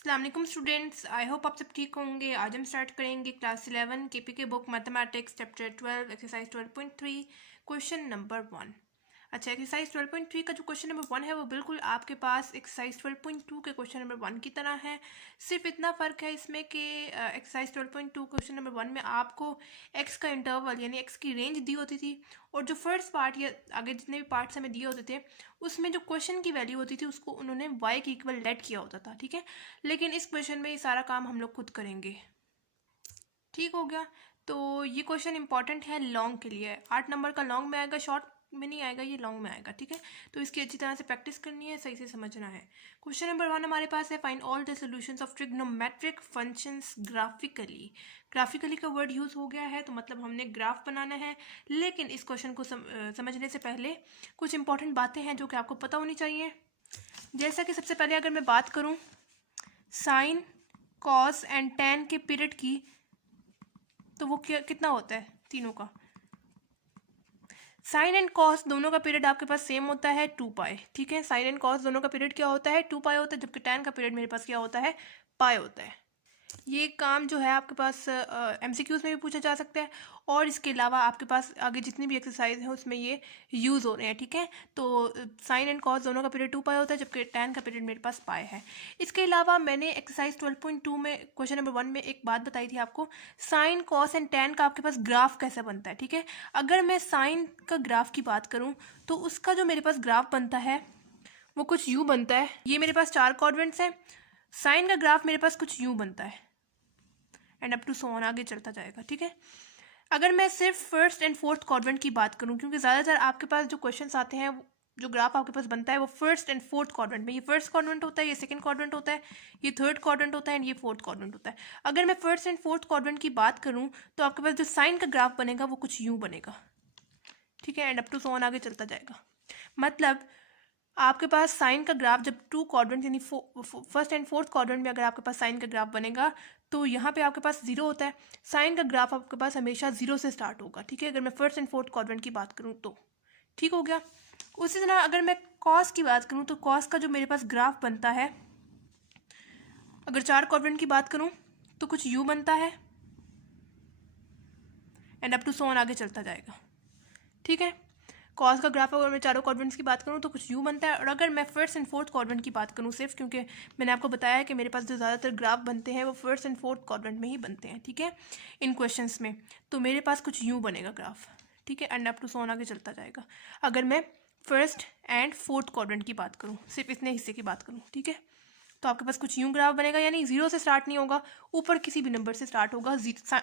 अस्सलाम वालेकुम students, I hope आप सब ठीक होंगे। आज हम स्टार्ट करेंगे क्लास 11 केपी के book mathematics chapter 12 exercise 12.3 question number 1। अच्छा, एक्सरसाइज 12.3 का जो क्वेश्चन नंबर 1 है वो बिल्कुल आपके पास एक्सरसाइज 12.2 के क्वेश्चन नंबर 1 की तरह है। सिर्फ इतना फ़र्क है इसमें कि एक्सरसाइज 12.2 क्वेश्चन नंबर 1 में आपको एक्स का इंटरवल यानी एक्स की रेंज दी होती थी, और जो फर्स्ट पार्ट या आगे जितने भी पार्ट्स हमें दिए होते थे उसमें जो क्वेश्चन की वैल्यू होती थी उसको उन्होंने वाई के इक्वल लेट किया होता था। ठीक है, लेकिन इस क्वेश्चन में ये सारा काम हम लोग खुद करेंगे। ठीक हो गया। तो ये क्वेश्चन इंपॉर्टेंट है लॉन्ग के लिए। 8 नंबर का लॉन्ग में आएगा, शॉर्ट में नहीं आएगा, ये लॉन्ग में आएगा। ठीक है, तो इसकी अच्छी तरह से प्रैक्टिस करनी है, सही से समझना है। क्वेश्चन नंबर 1 हमारे पास है, find all the solutions of trigonometric functions graphically. Graphically का वर्ड यूज़ हो गया है, तो मतलब हमने ग्राफ बनाना है। लेकिन इस क्वेश्चन को समझने से पहले कुछ इंपॉर्टेंट बातें हैं जो कि आपको पता होनी चाहिए। जैसा कि सबसे पहले अगर मैं बात करूँ साइन, कॉस एंड टेन के पीरियड की, तो वो कितना होता है तीनों का। साइन एंड कॉस दोनों का पीरियड आपके पास सेम होता है 2 पाई। ठीक है, साइन एंड कॉस दोनों का पीरियड क्या होता है 2 पाई होता है, जबकि टेन का पीरियड मेरे पास क्या होता है पाई होता है। ये काम जो है आपके पास एमसीक्यूज में भी पूछा जा सकता है, और इसके अलावा आपके पास आगे जितनी भी एक्सरसाइज है उसमें ये यूज़ हो रहे हैं। ठीक है, तो साइन एंड कॉस दोनों का पीरियड 2 पाई होता है, जबकि टेन का पीरियड मेरे पास पाई है। इसके अलावा मैंने एक्सरसाइज 12.2 में क्वेश्चन नंबर 1 में एक बात बताई थी आपको, साइन कॉस एंड टेन का आपके पास ग्राफ कैसे बनता है। ठीक है, अगर मैं साइन का ग्राफ की बात करूँ तो उसका जो मेरे पास ग्राफ बनता है वो कुछ यूँ बनता है। ये मेरे पास 4 क्वाड्रेंट्स हैं, साइन का ग्राफ मेरे पास कुछ यूँ बनता है, and up to so on आगे चलता जाएगा। ठीक है, अगर मैं सिर्फ फर्स्ट एंड फोर्थ क्वाड्रेंट की बात करूं, क्योंकि ज़्यादातर आपके पास जो क्वेश्चंस आते हैं जो ग्राफ आपके पास बनता है वो फर्स्ट एंड फोर्थ क्वाड्रेंट में, ये फर्स्ट क्वाड्रेंट होता है, ये सेकंड क्वाड्रेंट होता है, ये थर्ड क्वाड्रेंट होता है, एंड ये फोर्थ क्वाड्रेंट होता है। अगर मैं फर्स्ट एंड फोर्थ क्वाड्रेंट की बात करूं तो आपके पास जो साइन का ग्राफ बनेगा वो कुछ यूँ बनेगा। ठीक है, and up to so on आगे चलता जाएगा। मतलब आपके पास साइन का ग्राफ जब 2 क्वाड्रेंट यानी फर्स्ट एंड फोर्थ क्वाड्रेंट में अगर आपके पास साइन का ग्राफ बनेगा तो यहाँ पे आपके पास 0 होता है। साइन का ग्राफ आपके पास हमेशा 0 से स्टार्ट होगा। ठीक है, अगर मैं फर्स्ट एंड फोर्थ क्वाड्रेंट की बात करूँ तो ठीक हो गया। उसी तरह अगर मैं कॉस की बात करूँ तो कॉस का जो मेरे पास ग्राफ बनता है, अगर 4 क्वाड्रेंट की बात करूँ तो कुछ यू बनता है, and up to so on आगे चलता जाएगा। ठीक है, कॉस का ग्राफ अगर मैं चारों क्वाड्रेंट्स की बात करूँ तो कुछ यूँ बनता है, और अगर मैं फर्स्ट एंड फोर्थ क्वाड्रेंट की बात करूँ सिर्फ, क्योंकि मैंने आपको बताया कि मेरे पास जो ज़्यादातर ग्राफ बनते हैं वो फर्स्ट एंड फोर्थ क्वाड्रेंट में ही बनते हैं। ठीक है, इन क्वेश्चंस में तो मेरे पास कुछ यूँ बनेगा ग्राफ। ठीक है, and up to so on आगे चलता जाएगा। अगर मैं फर्स्ट एंड फोर्थ क्वाड्रेंट की बात करूँ, सिर्फ इतने हिस्से की बात करूँ, ठीक है, तो आपके पास कुछ यूँ ग्राफ बनेगा, यानी 0 से स्टार्ट नहीं होगा, ऊपर किसी भी नंबर से स्टार्ट होगा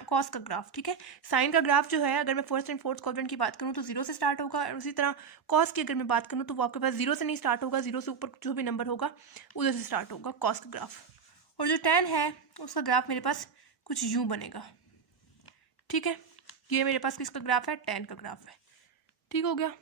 कॉस का ग्राफ। ठीक है, साइन का ग्राफ जो है अगर मैं फर्स्ट एंड फोर्थ क्वाड्रेंट की बात करूँ तो 0 से स्टार्ट होगा, और उसी तरह कॉस की अगर मैं बात करूँ तो वो आपके पास 0 से नहीं स्टार्ट होगा, 0 से ऊपर जो भी नंबर होगा उधर से स्टार्ट होगा कॉस का ग्राफ। और जो टेन है उसका ग्राफ मेरे पास कुछ यूँ बनेगा। ठीक है, ये मेरे पास किसका ग्राफ है, टेन का ग्राफ है। ठीक हो गया।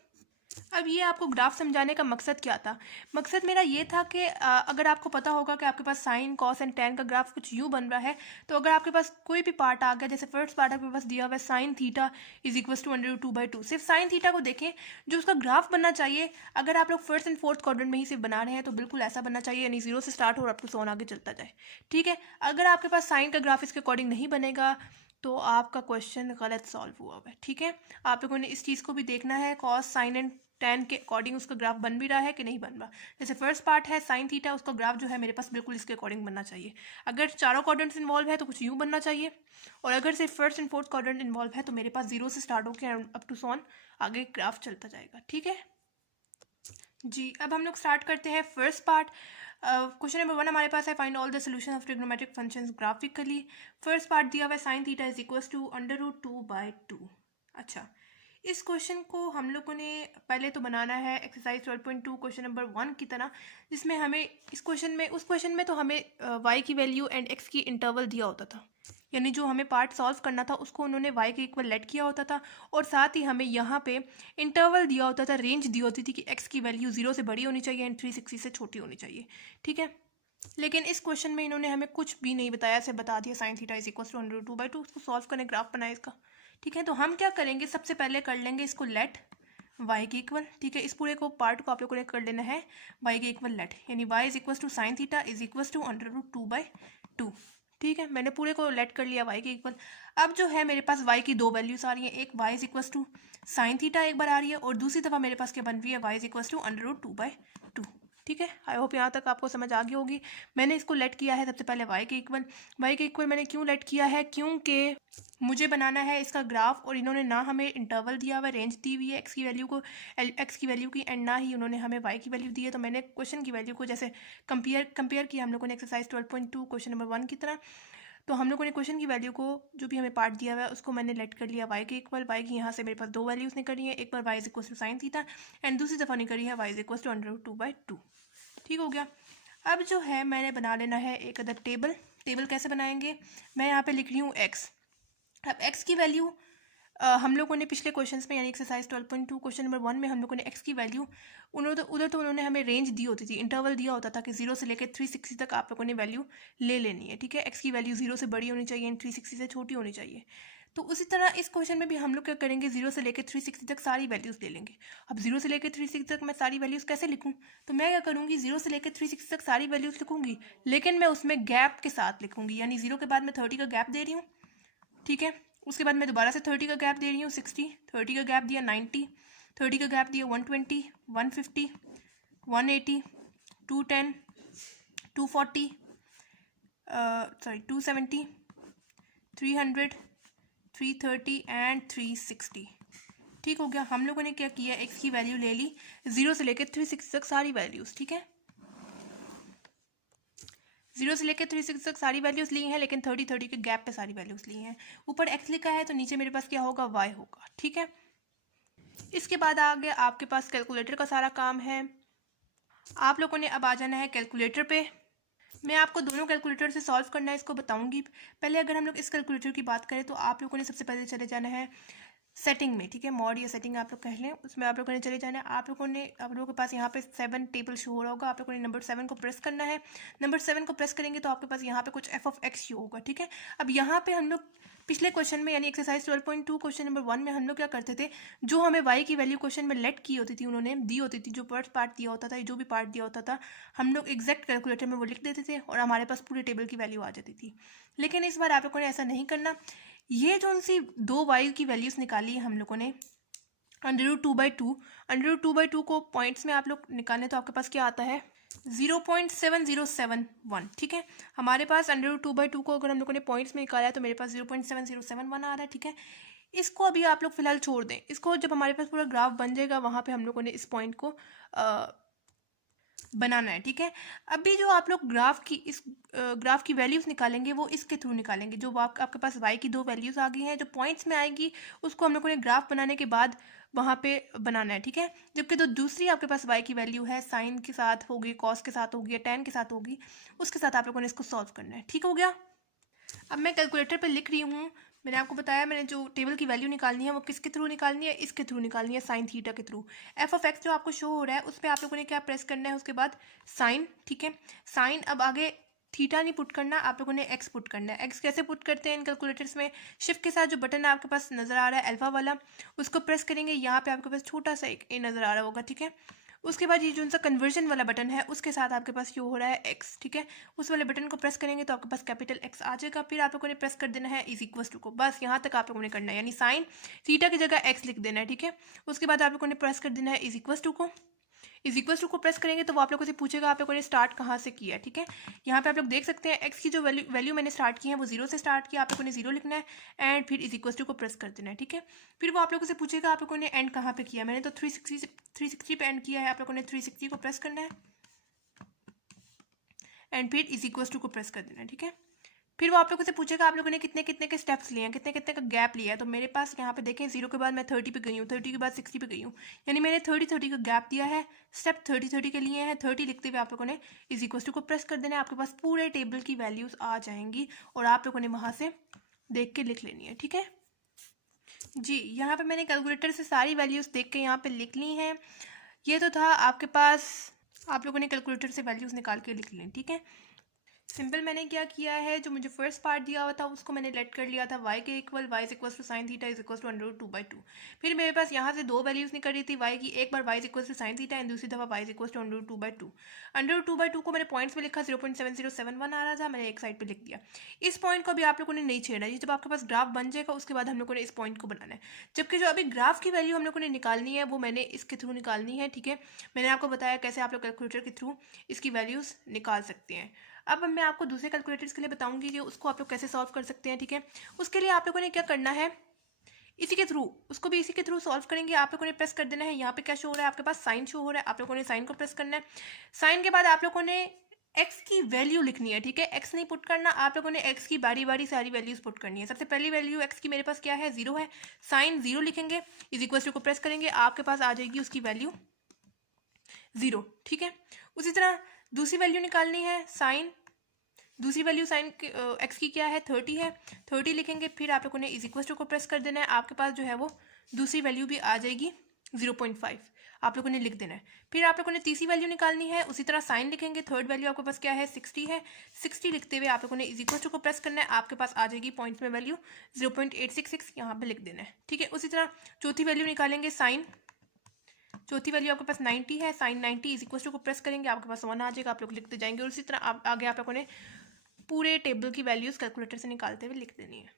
अब ये आपको ग्राफ समझाने का मकसद क्या था, मकसद मेरा ये था कि अगर आपको पता होगा कि आपके पास साइन कॉस एंड टेन का ग्राफ कुछ यूँ बन रहा है, तो अगर आपके पास कोई भी पार्ट आ गया, जैसे फर्स्ट पार्ट आपके पास दिया हुआ है sine theta is equal to √2/2, सिर्फ साइन थीटा को देखें, जो उसका ग्राफ बनना चाहिए अगर आप लोग फर्स्ट एंड फोर्थ क्वाड्रेंट में ही सिर्फ बना रहे हैं तो बिल्कुल ऐसा बनना चाहिए, यानी 0 से स्टार्ट हो और आपको सोन आगे चलता जाए। ठीक है, अगर आपके पास साइन का ग्राफ इसके अकॉर्डिंग नहीं बनेगा तो आपका क्वेश्चन गलत सॉल्व हुआ हुआ है। ठीक है, आप लोगों ने इस चीज़ को भी देखना है, कॉस साइन एंड टेन के अकॉर्डिंग उसका ग्राफ बन भी रहा है कि नहीं बन रहा। जैसे फर्स्ट पार्ट है साइन थीटा, उसका ग्राफ जो है मेरे पास बिल्कुल इसके अकॉर्डिंग बनना चाहिए। अगर चारों क्वाड्रेंट्स इन्वॉल्व है तो कुछ यूँ बनना चाहिए, और अगर सिर्फ first and fourth quadrant involve है तो मेरे पास 0 से स्टार्ट होकर अप टू सॉन आगे ग्राफ चलता जाएगा। ठीक है जी, अब हम लोग स्टार्ट करते हैं फर्स्ट पार्ट। क्वेश्चन नंबर 1 हमारे पास है, find all the solution of trigonometric functions graphically. First part दिया हुआ है sine theta is equal to √2/2। अच्छा, इस क्वेश्चन को हम लोगों ने पहले तो बनाना है एक्सरसाइज 12.2 क्वेश्चन नंबर 1 की तरह, जिसमें हमें इस क्वेश्चन में उस क्वेश्चन में तो हमें y की वैल्यू एंड x की इंटरवल दिया होता था, यानी जो हमें पार्ट सॉल्व करना था उसको उन्होंने y के इक्वल लेट किया होता था, और साथ ही हमें यहाँ पे इंटरवल दिया होता था, रेंज दी होती थी कि x की वैल्यू 0 से बड़ी होनी चाहिए एंड 360 से छोटी होनी चाहिए। ठीक है, लेकिन इस क्वेश्चन में इन्होंने हमें कुछ भी नहीं बताया, से बता दिया sine theta is equal to √2/2, उसको सॉल्व करने ग्राफ बनाए इसका। ठीक है, तो हम क्या करेंगे, सबसे पहले कर लेंगे इसको लेट, y के इक्वल, ठीक है। इस पूरे को पार्ट को आप लोगों ने कर लेना है y के इक्वल लेट, यानी y is equal to sine theta is equal to √2/2, ठीक है। मैंने पूरे को लेट कर लिया y के इक्वल। अब जो है मेरे पास y की दो वैल्यूज आ रही हैं, एक y is equal to sine theta एक बार आ रही है और दूसरी दफ़ा मेरे पास क्या बन रही है y इज इक्वल टू √2/2, ठीक है। आई होप यहाँ तक आपको समझ आ गई होगी। मैंने इसको लेट किया है सबसे पहले y के इक्वल मैंने क्यों लेट किया है, क्योंकि मुझे बनाना है इसका ग्राफ और इन्होंने ना हमें इंटरवल दिया हुआ, रेंज दी हुई है एक्स की वैल्यू की एंड ना ही उन्होंने हमें y की वैल्यू दी है। तो मैंने क्वेश्चन की वैल्यू को जैसे कंपेयर किया हम लोगों ने एक्सरसाइज 12.2 क्वेश्चन नंबर 1 की तरह। तो हम लोगों ने क्वेश्चन की वैल्यू को जो भी हमें पार्ट दिया हुआ है उसको मैंने लेट कर लिया y के इक्वल। y की यहाँ से मेरे पास दो वैल्यूज निकली है, एक बार y is equal to sine theta and दूसरी दफ़ा निकली है y इज इक्वल टू √2/2, ठीक हो गया। अब जो है मैंने बना लेना है एक अदर टेबल कैसे बनाएंगे, मैं यहाँ पे लिख रही हूँ x। अब x की वैल्यू हम लोगों ने पिछले क्वेश्चंस में यानी एक्सरसाइज 12.2 क्वेश्चन नंबर 1 में हम लोगों ने x की वैल्यू उधर तो उन्होंने हमें रेंज दी होती थी, इंटरवल दिया होता था कि 0 से लेकर 360 तक आप लोगों ने वैल्यू ले लेनी है, ठीक है। x की वैल्यू 0 से बड़ी होनी चाहिए एंड 360 से छोटी होनी चाहिए। तो उसी तरह इस क्वेश्चन में भी हम लोग क्या करेंगे, 0 से लेकर 360 तक सारी वैल्यूज़ ले लेंगे। अब 0 से लेकर 360 तक मैं सारी वैल्यूज़ कैसे लिखूँ, तो मैं क्या करूँगी, 0 से लेकर 360 तक सारी वैल्यूज़ लिखूँगी, लेकिन मैं उसमें गैप के साथ लिखूँगी, यानी 0 के बाद मैं 30 का गैप दे रही हूँ, ठीक है। उसके बाद मैं दोबारा से 30 का गैप दे रही हूँ 60, 30 का गैप दिया 90, 30 का गैप दिया 120, 150, 180, 210, 240, 270, 300, 330 एंड 360, ठीक हो गया। हम लोगों ने क्या किया, x की वैल्यू ले ली 0 से लेकर 360 तक सारी वैल्यूज़, ठीक है। 0 से लेकर 360 तक सारी वैल्यूज़ ली हैं, लेकिन 30 के गैप पे सारी वैल्यूज़ ली हैं। ऊपर x लिखा है तो नीचे मेरे पास क्या होगा, y होगा, ठीक है। इसके बाद आगे आपके पास कैलकुलेटर का सारा काम है। आप लोगों ने अब आ जाना है कैलकुलेटर पे। मैं आपको दोनों कैलकुलेटर से सॉल्व करना है इसको बताऊंगी। पहले अगर हम लोग इस कैलकुलेटर की बात करें तो आप लोगों ने सबसे पहले चले जाना है सेटिंग में, ठीक है। मॉड या सेटिंग आप लोग कह लें, उसमें आप लोगों ने चले जाना है। आप लोगों के पास यहाँ पे 7 टेबल शो हो रहा होगा, आप लोगों ने नंबर 7 को प्रेस करना है। नंबर 7 को प्रेस करेंगे तो आपके पास यहाँ पे कुछ f(x) शो होगा, ठीक है। अब यहाँ पे हम लोग पिछले क्वेश्चन में यानी एक्सरसाइज 12.2 क्वेश्चन नंबर 1 में हम लोग क्या करते थे, जो हमें y की वैल्यू क्वेश्चन में लेट की होती थी, उन्होंने दी होती थी, जो फर्स्ट पार्ट दिया होता था, जो भी पार्ट दिया होता था, हम लोग एग्जैक्ट कैलकुलेटर में वो लिख देते थे और हमारे पास पूरे टेबल की वैल्यू आ जाती थी। लेकिन इस बार आप लोगों ने ऐसा नहीं करना। ये जो उनसी दो y की वैल्यूज़ निकाली है हम लोगों ने √2/2 को पॉइंट्स में आप लोग निकालें तो आपके पास क्या आता है 0.7071, ठीक है। हमारे पास √2/2 को अगर हम लोगों ने पॉइंट्स में निकाला है तो मेरे पास 0.7071 आ रहा है, ठीक है। इसको अभी आप लोग फिलहाल छोड़ दें, इसको जब हमारे पास पूरा ग्राफ बन जाएगा वहाँ पे हम लोगों ने इस पॉइंट को बनाना है, ठीक है। अभी जो आप लोग ग्राफ की वैल्यूज़ निकालेंगे वो इसके थ्रू निकालेंगे। जो आपके पास y की दो वैल्यूज़ आ गई हैं, जो पॉइंट्स में आएगी उसको हम लोगों ने ग्राफ बनाने के बाद वहाँ पे बनाना है, ठीक है। जबकि जो दूसरी आपके पास y की वैल्यू है, साइन के साथ होगी, कॉस के साथ होगी या टैन के साथ होगी, उसके साथ आप लोगों ने इसको सॉल्व करना है, ठीक हो गया। अब मैं कैलकुलेटर पे लिख रही हूँ। मैंने आपको बताया मैंने जो टेबल की वैल्यू निकालनी है वो किसके थ्रू निकालनी है, इसके थ्रू निकालनी है, साइन थीटा के थ्रू। f(x) जो आपको शो हो रहा है उस पर आप लोगों ने क्या प्रेस करना है, उसके बाद साइन, ठीक है। साइन, अब आगे थीटा नहीं पुट करना, आप लोगों ने x पुट करना है। x कैसे पुट करते हैं इन कैलकुलेटर्स में, शिफ्ट के साथ जो बटन आपके पास नज़र आ रहा है अल्फा वाला, उसको प्रेस करेंगे, यहाँ पे आपके पास छोटा सा एक ए नज़र आ रहा होगा, ठीक है। उसके बाद ये जो सा कन्वर्जन वाला बटन है उसके साथ आपके पास शो हो रहा है x, ठीक है। उस वाले बटन को प्रेस करेंगे तो आपके पास कैपिटल X आ जाएगा। फिर आप लोगों ने प्रेस कर देना है इज इक्वल टू को, बस यहाँ तक आप लोगों ने करना है, यानी साइन थीटा की जगह x लिख देना है, ठीक है। उसके बाद आप लोगों ने प्रेस कर देना है इज इक्वल टू को। इज इक्वल टू को प्रेस करेंगे तो वो आप लोगों से पूछेगा आप लोगों ने स्टार्ट कहाँ से किया है, ठीक है। यहाँ पे आप लोग देख सकते हैं एक्स की जो वैल्यू मैंने स्टार्ट की है वो 0 से स्टार्ट किया, आप लोगों ने 0 लिखना है एंड फिर इज इक्वल टू को प्रेस कर देना है, ठीक है। फिर वो आप लोगों से पूछेगा आप लोगों ने एंड कहाँ पे किया, मैंने तो 360 पे एंड किया है, आप लोगों ने 360 को प्रेस करना है एंड फिर इज इक्वल टू को प्रेस कर देना है, ठीक है। फिर वो आप लोगों से पूछेगा आप लोगों ने कितने कितने के स्टेप्स लिए हैं, कितने कितने का गैप लिया है। तो मेरे पास यहाँ पे देखें 0 के बाद मैं 30 पे गई हूँ, 30 के बाद 60 पे गई हूँ, यानी मैंने 30 का गैप दिया है, स्टेप 30 के लिए हैं। 30 लिखते हुए आप लोगों ने इज इक्वल टू को प्रेस कर देना है, आपके पास पूरे टेबल की वैल्यूज़ आ जाएंगी और आप लोगों ने वहाँ से देख के लिख लेनी है, ठीक है जी। यहाँ पर मैंने कैलकुलेटर से सारी वैल्यूज़ देख के यहाँ पर लिख ली हैं। ये तो था आपके पास, आप लोगों ने कैलकुलेटर से वैल्यूज़ निकाल के लिख लें, ठीक है। सिंपल मैंने क्या किया है, जो मुझे फर्स्ट पार्ट दिया हुआ था उसको मैंने लेट कर लिया था y के equal, y is equal to sine theta is equal to √2/2। फिर मेरे पास यहाँ से दो वैल्यूज निकल रही थी y की, एक बार y is equal to sine theta and दूसरी दफा y इज इक्वल टू √2/2। √2/2 को मैंने पॉइंट्स में लिखा, 0.7071 आ रहा था, मैंने एक साइड पे लिख दिया। इस पॉइंट को भी आप लोगों ने नहीं छेड़ा जी, जब आपके पास ग्राफ बन जाएगा उसके बाद हम लोगों ने इस पॉइंट को बनाना है। जबकि जो अभी ग्राफ की वैल्यू हम लोगों ने निकालनी है वो मैंने इसके थ्रू निकालनी है, ठीक है। मैंने आपको बताया कैसे आप लोग कैलकुलेटर के थ्रू इसकी वैल्यूज़ निकाल सकते हैं। अब मैं आपको दूसरे कैलकुलेटर्स के लिए बताऊंगी कि उसको आप लोग कैसे सॉल्व कर सकते हैं, ठीक है। उसके लिए आप लोगों ने क्या करना है, इसी के थ्रू, उसको भी इसी के थ्रू सॉल्व करेंगे। आप लोगों ने प्रेस कर देना है, यहाँ पे क्या शो हो रहा है आपके पास, साइन शो हो रहा है, आप लोगों ने साइन को प्रेस करना है। साइन के बाद आप लोगों ने एक्स की वैल्यू लिखनी है, ठीक है। एक्स नहीं पुट करना, आप लोगों ने एक्स की बारी बारी सारी वैल्यूज पुट करनी है। सबसे पहली वैल्यू एक्स की मेरे पास क्या है, 0 है। साइन 0 लिखेंगे, इज इक्वल टू को प्रेस करेंगे, आपके पास आ जाएगी उसकी वैल्यू 0, ठीक है। उसी तरह दूसरी वैल्यू निकालनी है, साइन, दूसरी वैल्यू साइन एक्स की क्या है, 30 है। 30 लिखेंगे, फिर आप लोगों ने इज इक्वल टू को प्रेस कर देना है, आपके पास जो है वो दूसरी वैल्यू भी आ जाएगी 0.5, आप लोगों ने लिख देना है। फिर आप लोगों ने तीसरी वैल्यू निकालनी है, उसी तरह साइन लिखेंगे, थर्ड वैल्यू आपके पास क्या है, 60 है। 60 लिखते हुए आप लोगों ने इज इक्वल टू को प्रेस करना है, आपके पास आ जाएगी पॉइंट्स में वैल्यू 0.866, यहाँ पे लिख देना है, ठीक है। उसी तरह चौथी वैल्यू निकालेंगे, साइन, चौथी वैल्यू आपके पास 90 है। साइन 90 इज इक्वल टू को प्रेस करेंगे, आपके पास 1 आ जाएगा, आप लोग लिखते जाएंगे। और उसी तरह आगे आप लोगों ने पूरे टेबल की वैल्यूज कैलकुलेटर से निकालते हुए लिख देनी है।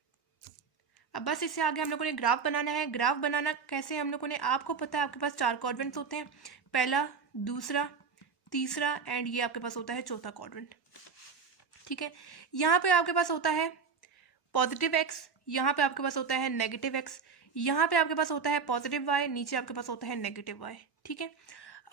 अब बस इससे आगे हम लोगों ने ग्राफ बनाना है। ग्राफ बनाना कैसे हम लोगों ने, आपको पता है आपके पास 4 क्वाड्रेंट्स होते हैं, पहला, दूसरा, तीसरा एंड ये आपके पास होता है चौथा क्वाड्रेंट, ठीक है। यहाँ पे आपके पास होता है पॉजिटिव एक्स, यहाँ पे आपके पास होता है नेगेटिव एक्स, यहाँ पे आपके पास होता है पॉजिटिव वाई, नीचे आपके पास होता है नेगेटिव वाई, ठीक है।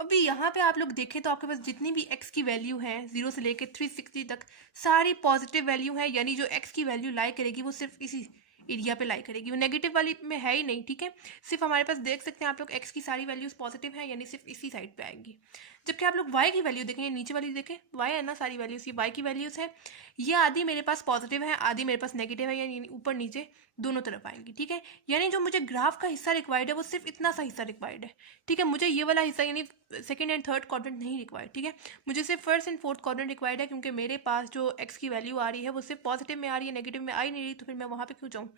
अभी यहाँ पे आप लोग देखें तो आपके पास जितनी भी x की वैल्यू है 0 से लेके 360 तक सारी पॉजिटिव वैल्यू है, यानी जो x की वैल्यू लाई करेगी वो सिर्फ इसी एरिया पे लाई करेगी, वो नेगेटिव वाली में है ही नहीं, ठीक है। सिर्फ हमारे पास देख सकते हैं आप लोग x की सारी वैल्यूज पॉजिटिव है, यानी सिर्फ इसी साइड पे आएंगी। जबकि आप लोग y की वैल्यू देखें, नीचे वाली देखें, y है ना सारी वैल्यूज, ये y की वैल्यूज है, ये आधी मेरे पास पॉजिटिव है, आधी मेरे पास नेगेटिव है, यानी ऊपर नीचे दोनों तरफ आएंगी, ठीक है। यानी जो मुझे ग्राफ का हिस्सा रिक्वायर्ड है वो सिर्फ इतना सा हिस्सा रिक्वायर्ड है, ठीक है। मुझे ये वाला हिस्सा यानी सेकंड एंड थर्ड क्वाड्रेंट नहीं रिक्वायर्ड, ठीक है। मुझे सिर्फ first and fourth quadrant required है, क्योंकि मेरे पास जो एक्स की वैल्यू आ रही है वो सिर्फ पॉजिटिव में आ रही है, नेगेटिव में आ ही नहीं रही, तो फिर मैं वहाँ पे क्यों जाऊँ।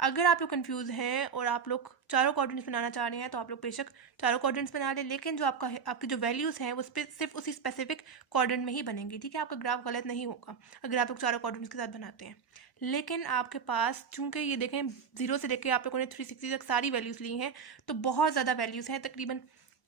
अगर आप लोग कंफ्यूज हैं और आप लोग चारों क्वाड्रेंट्स बनाना चाह रहे हैं तो आप लोग बेशक चारों क्वाड्रेंट्स बना लें, लेकिन जो आपकी जो वैल्यूज़ हैं वो सिर्फ उसी स्पेसिफिक क्वाड्रेंट में ही बनेंगी, ठीक है। आपका ग्राफ गलत नहीं होगा अगर आप लोग चारों क्वाड्रेंट्स के साथ बनाते हैं। लेकिन आपके पास चूंकि ये देखें 0 से लेकर आप लोगों ने 360 तक सारी वैल्यूज़ ली हैं, तो बहुत ज़्यादा वैल्यूज़ हैं, तकरीबन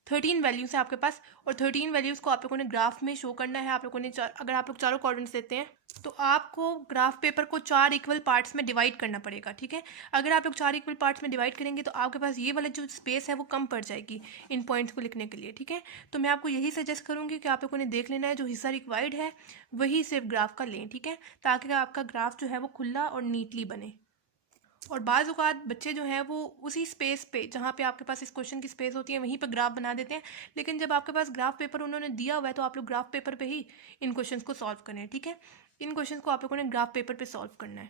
13 वैल्यूज़ है आपके पास, और 13 वैल्यूज़ को आप लोगों ने ग्राफ में शो करना है। आप लोगों ने अगर आप लोग चारों क्वाड्रेंट्स देते हैं तो आपको ग्राफ पेपर को 4 इक्वल पार्ट्स में डिवाइड करना पड़ेगा, ठीक है। अगर आप लोग 4 इक्वल पार्ट्स में डिवाइड करेंगे तो आपके पास ये वाला जो स्पेस है वो कम पड़ जाएगी इन पॉइंट्स को लिखने के लिए, ठीक है। तो मैं आपको यही सजेस्ट करूँगी कि आप लोगों ने देख लेना है, जो हिस्सा रिक्वायर्ड है वही सिर्फ ग्राफ का लें, ठीक है, ताकि आपका ग्राफ जो है वो खुला और नीटली बने। और बाज़ औक़ात बच्चे जो हैं वो उसी स्पेस पे जहाँ पे आपके पास इस क्वेश्चन की स्पेस होती है वहीं पर ग्राफ बना देते हैं, लेकिन जब आपके पास ग्राफ पेपर उन्होंने दिया हुआ है तो आप लोग ग्राफ पेपर पे ही इन क्वेश्चंस को सॉल्व करें, ठीक है। इन क्वेश्चंस को आप लोगों ने ग्राफ पेपर पे सॉल्व करना है।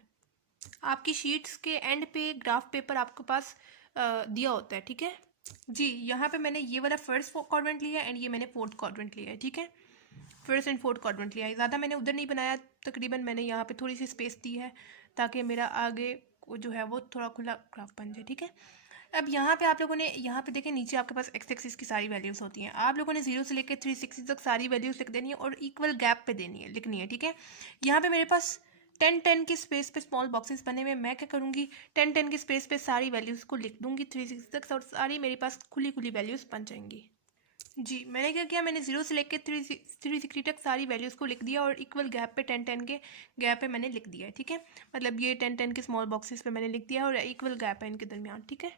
आपकी शीट्स के एंड पे ग्राफ पेपर आपके पास दिया होता है, ठीक है जी। यहाँ पे मैंने ये वाला फर्स्ट क्वाड्रेंट लिया है एंड ये मैंने फोर्थ क्वाड्रेंट लिया है, ठीक है। फर्स्ट एंड फोर्थ क्वाड्रेंट लिया है, ज़्यादा मैंने उधर नहीं बनाया, तकरीबन मैंने यहाँ पे थोड़ी सी स्पेस दी है ताकि मेरा आगे जो है वो थोड़ा खुला ग्राफ बन जाए, ठीक है। अब यहाँ पे आप लोगों ने यहाँ पे देखें नीचे आपके पास एक्स एक्सिस की सारी वैल्यूज़ होती हैं, आप लोगों ने 0 से लेकर 360 तक सारी वैल्यूज़ लिख देनी है और इक्वल गैप पे देनी है, लिखनी है, ठीक है। यहाँ पे मेरे पास 10-10 के स्पेस पे स्मॉल बॉक्सेस बने हुए, मैं क्या करूँगी 10-10 के स्पेस पे सारी वैल्यूज़ को लिख दूँगी 360 तक, और सारी मेरे पास खुली खुली वैल्यूज़ बन जाएंगी जी। मैंने क्या किया, मैंने 0 से लेकर 360 तक सारी वैल्यूज़ को लिख दिया और इक्वल गैप पे 10-10 के गैप पे मैंने लिख दिया है, ठीक है। मतलब ये 10-10 के स्मॉल बॉक्सेस पे मैंने लिख दिया और इक्वल गैप है इनके दरमियान, ठीक है।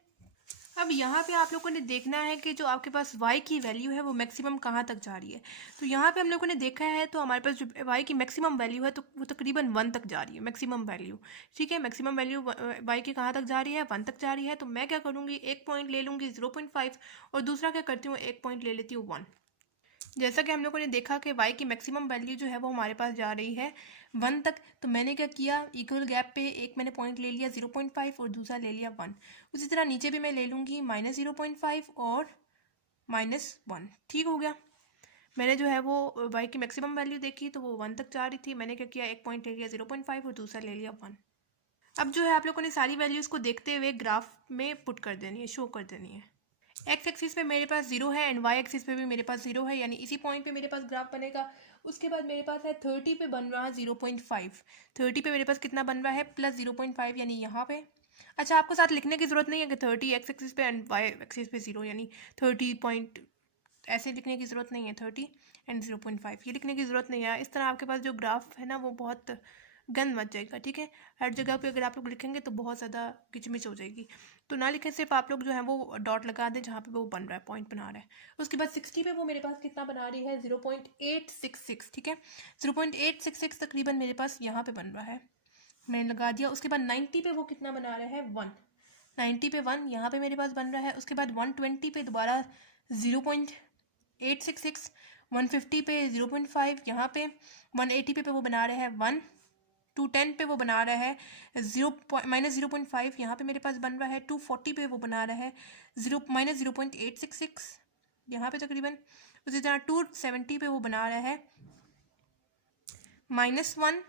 अब यहाँ पे आप लोगों ने देखना है कि जो आपके पास y की वैल्यू है वो मैक्सिमम कहाँ तक जा रही है। तो यहाँ पे हम लोगों ने देखा है तो हमारे पास जो y की मैक्सिमम वैल्यू है तो वो तकरीबन 1 तक जा रही है, मैक्सिमम वैल्यू, ठीक है। मैक्सिमम वैल्यू y की कहाँ तक जा रही है, 1 तक जा रही है। तो मैं क्या करूँगी, एक पॉइंट ले लूँगी 0.5 और दूसरा क्या करती हूँ, एक पॉइंट ले लेती हूँ 1। जैसा कि हम लोगों ने देखा कि y की मैक्सिमम वैल्यू जो है वो हमारे पास जा रही है 1 तक, तो मैंने क्या किया, इक्वल गैप पे एक मैंने पॉइंट ले लिया 0.5 और दूसरा ले लिया 1। उसी तरह नीचे भी मैं ले लूँगी -0.5 और -1, ठीक हो गया। मैंने जो है वो y की मैक्सिमम वैल्यू देखी तो वो 1 तक जा रही थी। मैंने क्या किया, एक पॉइंट ले लिया 0.5 और दूसरा ले लिया 1। अब जो है आप लोगों ने सारी वैल्यूज़ को देखते हुए ग्राफ में पुट कर देनी है, शो कर देनी है। एक्स एक्सिस पे मेरे पास 0 है एंड वाई एक्सिस पे भी मेरे पास 0 है, यानी इसी पॉइंट पे मेरे पास ग्राफ बनेगा। उसके बाद मेरे पास है 30 पे बन रहा है 0.5। 30 पे मेरे पास कितना बन रहा है, प्लस 0.5, यानी यहाँ पे। अच्छा, आपको साथ लिखने की ज़रूरत नहीं है कि 30 एक्स एक्सिस पे एंड वाई एक्सिस पे 0, यानी 30 पॉइंट ऐसे लिखने की ज़रूरत नहीं है। 30 एंड 0.5 ये लिखने की ज़रूरत नहीं है। इस तरह आपके पास जो ग्राफ है ना वो बहुत गंद मच जाएगा, ठीक है। हर जगह पे अगर आप लोग लिखेंगे तो बहुत ज़्यादा किचमिच हो जाएगी। तो ना लिखें, सिर्फ आप लोग जो है वो डॉट लगा दें जहाँ पे वो बन रहा है, पॉइंट बना रहा है। उसके बाद 60 पे वो मेरे पास कितना बना रही है, 0.866, ठीक है। 0.866 तकरीबन मेरे पास यहाँ पे बन रहा है, मैंने लगा दिया। उसके बाद 90 पे वो कितना बना रहा है, 1। 90 पे 1 यहाँ पे मेरे पास बन रहा है। उसके बाद 120 पे दोबारा 0.866, 150 पे 0.5 यहाँ पे, 180 पे वो बना रहा है 1, 210 पे वो बना रहा है -0.5 यहाँ पे मेरे पास बन रहा है। 240 पे वो बना रहा है -0.866 यहाँ पे तकरीबन। उसी तरह 270 पे वो बना रहा है -1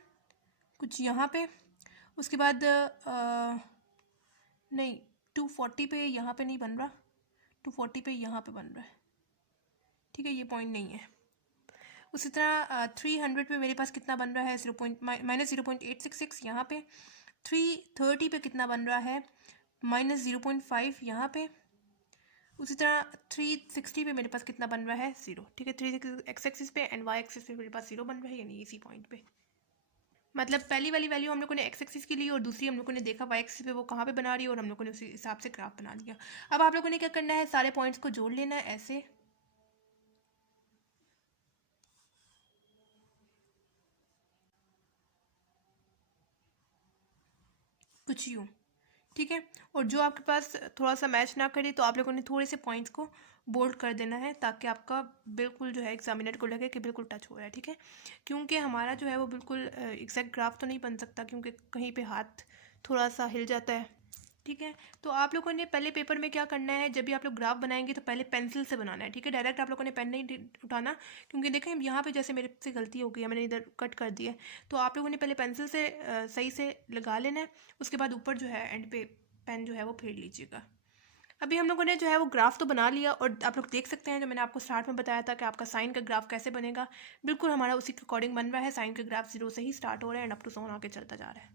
कुछ यहाँ पे। उसके बाद नहीं, 240 पे यहाँ पे नहीं बन रहा, 240 पे यहाँ पे बन रहा है, ठीक है, ये पॉइंट नहीं है। उसी तरह 300 पे मेरे पास कितना बन रहा है, -0.866 यहाँ पे। 330 पे कितना बन रहा है, -0.5 यहाँ पे। उसी तरह 360 पे मेरे पास कितना बन रहा है, 0, ठीक है। 360 एक्स एक्सिस पे एंड वाई एक्सिस पे मेरे पास 0 बन रहा है, यानी इसी पॉइंट पे। मतलब पहली वाली वैल्यू हम लोगों ने एक्स एक्सिस की ली और दूसरी हम लोगों ने देखा वाई एक्सिस पे वो कहाँ पे बना रही है और हम लोगों ने उसी हिसाब से ग्राफ बना लिया। अब आप लोगों ने क्या करना है, सारे पॉइंट्स को जोड़ लेना है ऐसे, कुछ यूँ, ठीक है। और जो आपके पास थोड़ा सा मैच ना करे तो आप लोगों ने थोड़े से पॉइंट्स को बोल्ड कर देना है, ताकि आपका बिल्कुल जो है एग्जामिनर को लगे कि बिल्कुल टच हो रहा है, ठीक है। क्योंकि हमारा जो है वो बिल्कुल एग्जैक्ट ग्राफ तो नहीं बन सकता, क्योंकि कहीं पे हाथ थोड़ा सा हिल जाता है, ठीक है। तो आप लोगों ने पहले पेपर में क्या करना है, जब भी आप लोग ग्राफ बनाएंगे तो पहले पेंसिल से बनाना है, ठीक है। डायरेक्ट आप लोगों ने पेन नहीं उठाना, क्योंकि देखें यहाँ पे जैसे मेरे से गलती हो गई है, मैंने इधर कट कर दिया है। तो आप लोगों ने पहले पेंसिल से सही से लगा लेना है। उसके बाद ऊपर जो है एंड पे पेन जो है वो फेर लीजिएगा। अभी हम लोगों ने जो है वो ग्राफ तो बना लिया, और आप लोग देख सकते हैं जो मैंने आपको स्टार्ट में बताया था कि आपका साइन का ग्राफ कैसे बनेगा, बिल्कुल हमारा उसी के अकॉर्डिंग बन रहा है। साइन का ग्राफ 0 से ही स्टार्ट हो रहा है एंड अप टू 100 आके चलता जा रहा है।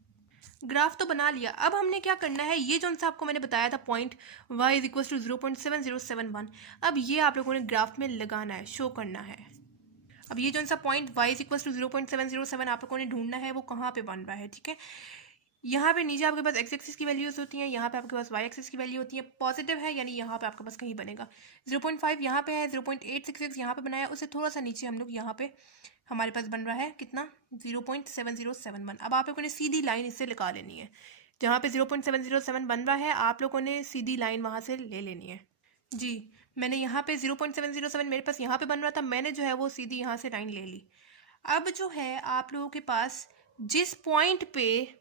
ग्राफ तो बना लिया, अब हमने क्या करना है, ये जो सा आपको मैंने बताया था point y is equal to 0.7071, अब ये आप लोगों ने ग्राफ में लगाना है, शो करना है। अब ये जो सा point y is equal to 0.707 आप लोगों ने ढूंढना है वो कहाँ पे बन रहा है, ठीक है। यहाँ पे नीचे आपके पास एक्स एक्सिस की वैल्यूज होती हैं, यहाँ पे आपके पास वाई एक्सिस की वैल्यू होती है। पॉजिटिव है यानी यहाँ पे आपके पास कहीं बनेगा। 0.5 यहाँ पे है, 0.866 यहाँ पे बनाया, उससे थोड़ा सा नीचे हम लोग यहाँ पे हमारे पास बन रहा है कितना, 0.7071। अब आप लोगों ने सीधी लाइन इससे लगा लेनी है, जहाँ पे 0.707 बन रहा है आप लोगों ने सीधी लाइन वहाँ से ले लेनी है। जी, मैंने यहाँ पे 0.707 मेरे पास यहाँ पे बन रहा था, मैंने जो है वो सीधी यहाँ से लाइन ले ली। अब जो है आप लोगों के पास जिस पॉइंट पे